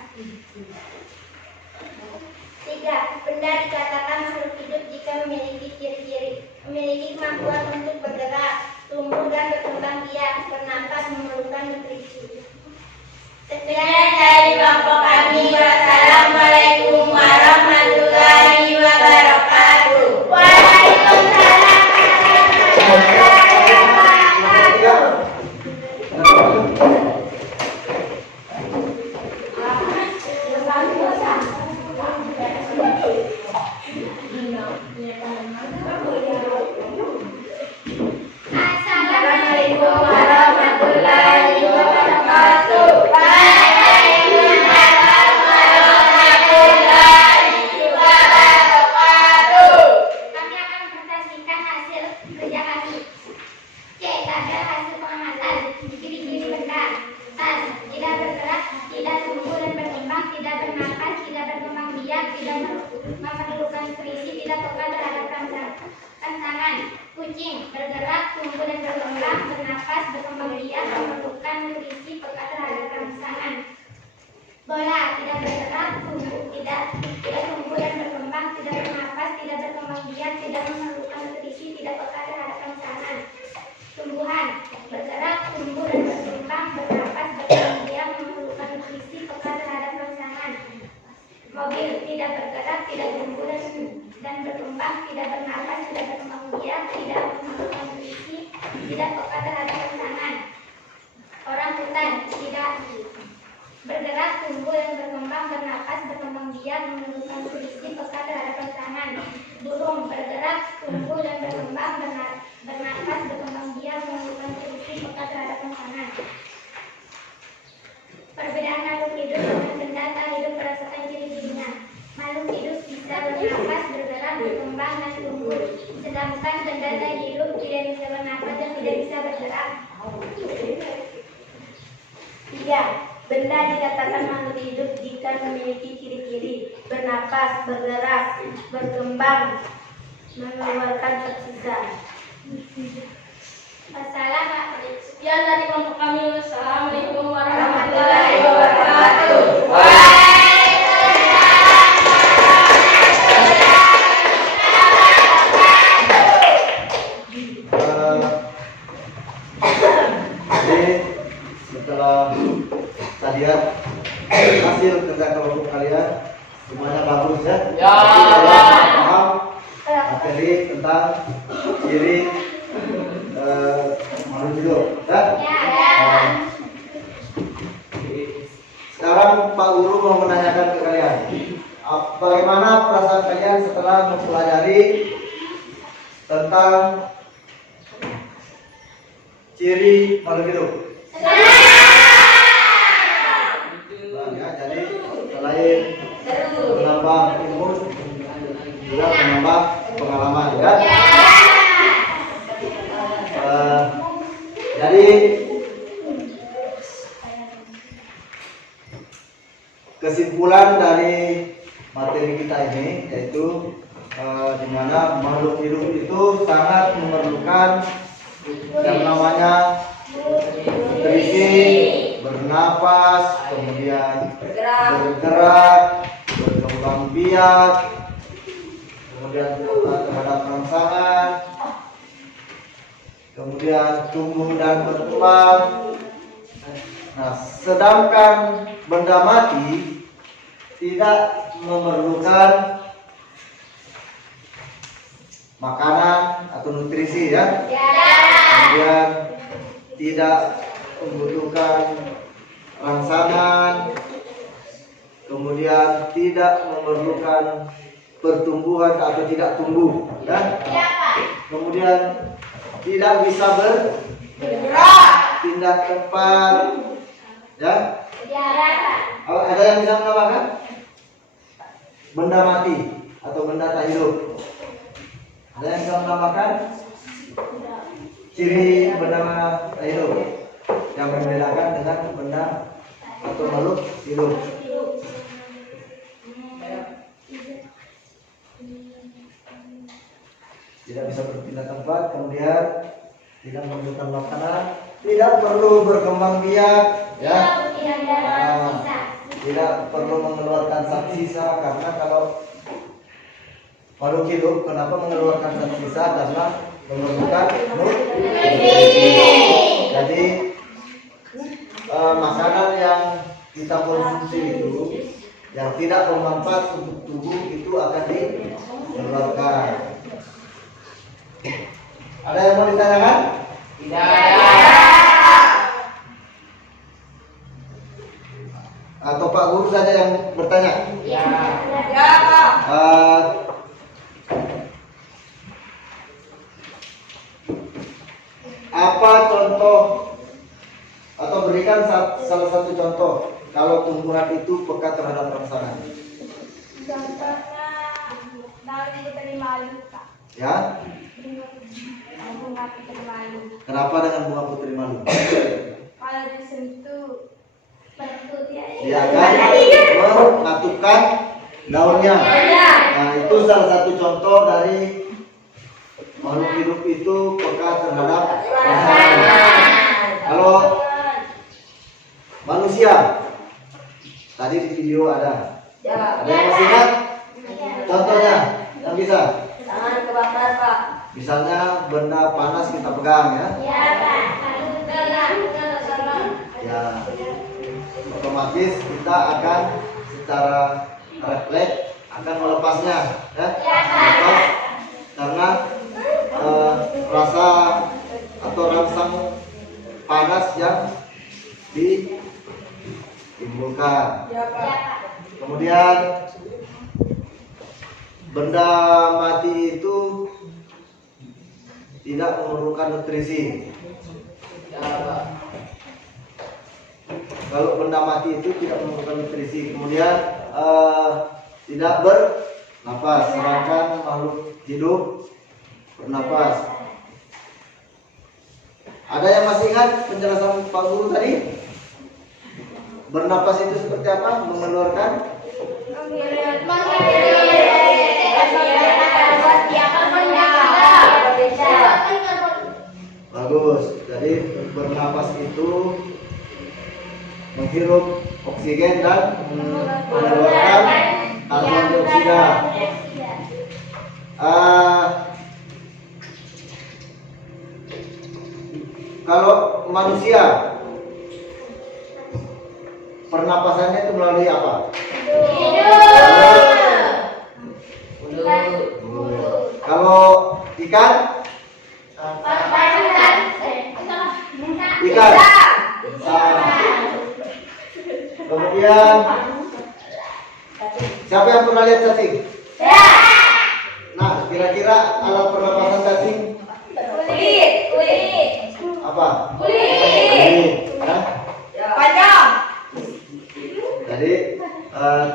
3. Benda dikatakan makhluk hidup jika memiliki ciri-ciri: memiliki kemampuan untuk bergerak, tumbuh dan berkembang biak, bernapas, memerlukan nutrisi. Sekian dari kelompok kami. Wassalamualaikum warahmatullahi wabarakatuh. Waalaikumsalam warahmatullahi wabarakatuh. Assalamualaikum warahmatullahi wabarakatuh. Waalaikumsalam warahmatullahi wabarakatuh. Kami akan presentasikan hasil kerja kami. C. Tabel hasil pengamatan. Ciri-ciri benda: tas, tidak bergerak, tidak tumbuh dan berkembang, tidak bernapas, tidak berkembang biak, tidak memerlukan nutrisi, tidak peka terhadap rangsangan. Kucing, bergerak, tumbuh dan berkembang, bernapas, berkembang biak, memerlukan nutrisi, peka terhadap rangsangan. Bola, tidak bergerak, tidak tumbuh dan berkembang, tidak bernapas, tidak berkembang biak, tidak memerlukan nutrisi, tidak peka terhadap rangsangan. Tumbuhan, bergerak, tumbuh dan berkembang, bernapas, berkembang biak, memerlukan nutrisi, peka terhadap rangsangan. Mobil, tidak bergerak, tidak tumbuh dan berkembang, tidak bernapas, tidak berkembang biak, tidak memerlukan nutrisi, tidak peka terhadap rangsangan. Orangutan, tidak bergerak, tumbuh dan berkembang, bernapas, berkembang biak, memerlukan nutrisi, peka terhadap rangsangan. Burung, bergerak, tumbuh dan berkembang, bernapas, berkembang biak, memerlukan nutrisi, peka terhadap rangsangan. Perbedaan makhluk hidup dengan benda tak hidup berdasarkan ciri-cirinya. Makhluk hidup bisa bernapas, bergerak, berkembang, dan tumbuh, sedangkan benda tak hidup tidak bisa bernapas dan tidak bisa bergerak. 3. Benda dikatakan makhluk hidup jika dan memiliki ciri-ciri bernapas, bergerak, berkembang, mengeluarkan zat sisa. Assalamualaikum. Sekian dari kelompok kami. Wassalamualaikum warahmatullahi wabarakatuh. Jadi setelah tadi ya hasil kerja kelompok kalian semuanya bagus ya. Ya. Kalian paham materi tentang ciri makhluk hidup ya? Sekarang Pak Guru mau menanyakan ke kalian, bagaimana perasaan kalian setelah mempelajari tentang ciri makhluk hidup? Ya, jadi selain menambah ilmu juga menambah pengalaman ya. Jadi kesimpulan dari materi kita ini yaitu di mana makhluk hidup itu sangat memerlukan yang namanya nutrisi, bernapas, kemudian bergerak, berkembang biak, kemudian terhadap rangsangan, kemudian tumbuh dan berkembang. Nah, sedangkan benda mati tidak memerlukan makanan atau nutrisi ya. Kemudian tidak membutuhkan rangsangan, kemudian tidak memerlukan pertumbuhan atau tidak tumbuh ya. Kemudian tidak bisa berpindah tempat ya. Ada yang bisa menambahkan? Benda mati atau benda tak hidup. Ada yang bisa menambahkan? Ciri benda tak hidup yang membedakan dengan benda atau makhluk hidup. Tidak bisa berpindah tempat, kemudian tidak membutuhkan makanan, tidak perlu berkembang biak, ya. Tidak perlu mengeluarkan zat sisa, karena kalau makhluk hidup kenapa mengeluarkan zat sisa? Karena memerlukan nutrisi. Jadi makanan yang kita konsumsi itu yang tidak bermanfaat untuk tubuh itu akan dikeluarkan. Ada yang mau ditanyakan? Tidak ada. Atau Pak Guru saja yang bertanya? Ya. Apa contoh atau berikan salah satu contoh kalau tumbuhan itu peka terhadap rangsangan? Contohnya daun putri malu, Pak. Ya? Bunga putri malu. Kenapa dengan bunga putri malu? Kalau disentuh bertut ya. Dia akan mengatupkan daunnya. Nah, itu salah satu contoh dari makhluk hidup itu peka terhadap rangsangan. Kalau manusia, tadi di video ada. Ada yang masih ingat? Contohnya, yang bisa? Tangan kebakar, Pak. Misalnya benda panas kita pegang ya. Ya, Pak. Ya, otomatis kita akan secara refleks akan melepasnya ya. Melepas, karena rasa atau rangsang panas yang ditimbulkan. Kemudian benda mati itu tidak memerlukan nutrisi. Kalau benda mati itu tidak memerlukan nutrisi, kemudian tidak bernapas, sedangkan makhluk hidup bernapas. Ada yang masih ingat penjelasan Pak Guru tadi? Bernapas itu seperti apa? Mengeluarkan. Bagus. Jadi bernapas itu menghirup oksigen dan mengeluarkan karbon dioksida. Kalau manusia pernapasannya itu melalui apa? Kalau ikan? Ikan. Kemudian siapa yang pernah lihat cacing? Nah, kira-kira alat pernapasan cacing apa? Kulit. Nah, jadi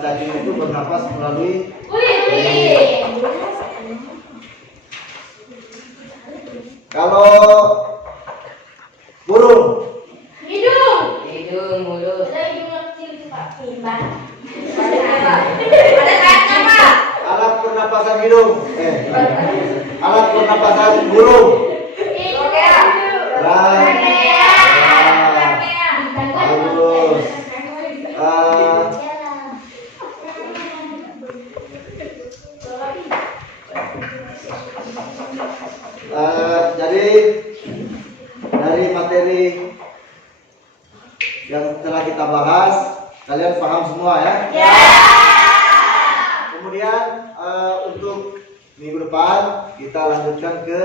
cacing itu bernapas melalui kulit. Kalau burung, Hidung, mulut. alat pernapasan hidung, alat pernapasan burung. Bagus. Jadi dari materi yang telah kita bahas, kalian paham semua ya? Kemudian untuk minggu depan kita lanjutkan ke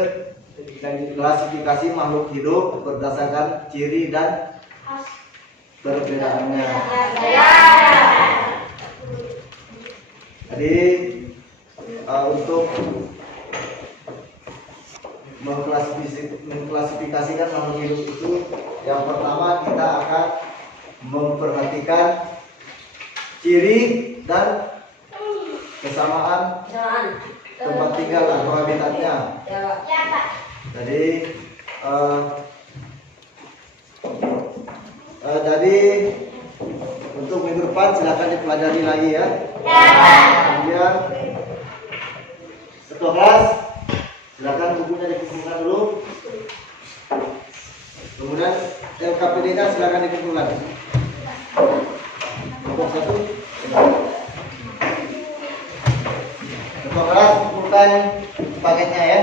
klasifikasi makhluk hidup berdasarkan ciri dan perbedaannya. Jadi untuk mengklasifikasikan makhluk hidup itu, yang pertama kita akan memperhatikan ciri dan kesamaan tempat tinggal atau habitatnya. Jadi untuk minggu depan silakan dipelajari lagi ya. Kemudian ketua kelas silakan bukunya dikumpulkan dulu. Kemudian LKPD-nya silakan dikumpulkan. Kelompok 1. Ketua kelas kumpulkan paketnya ya.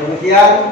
Demikian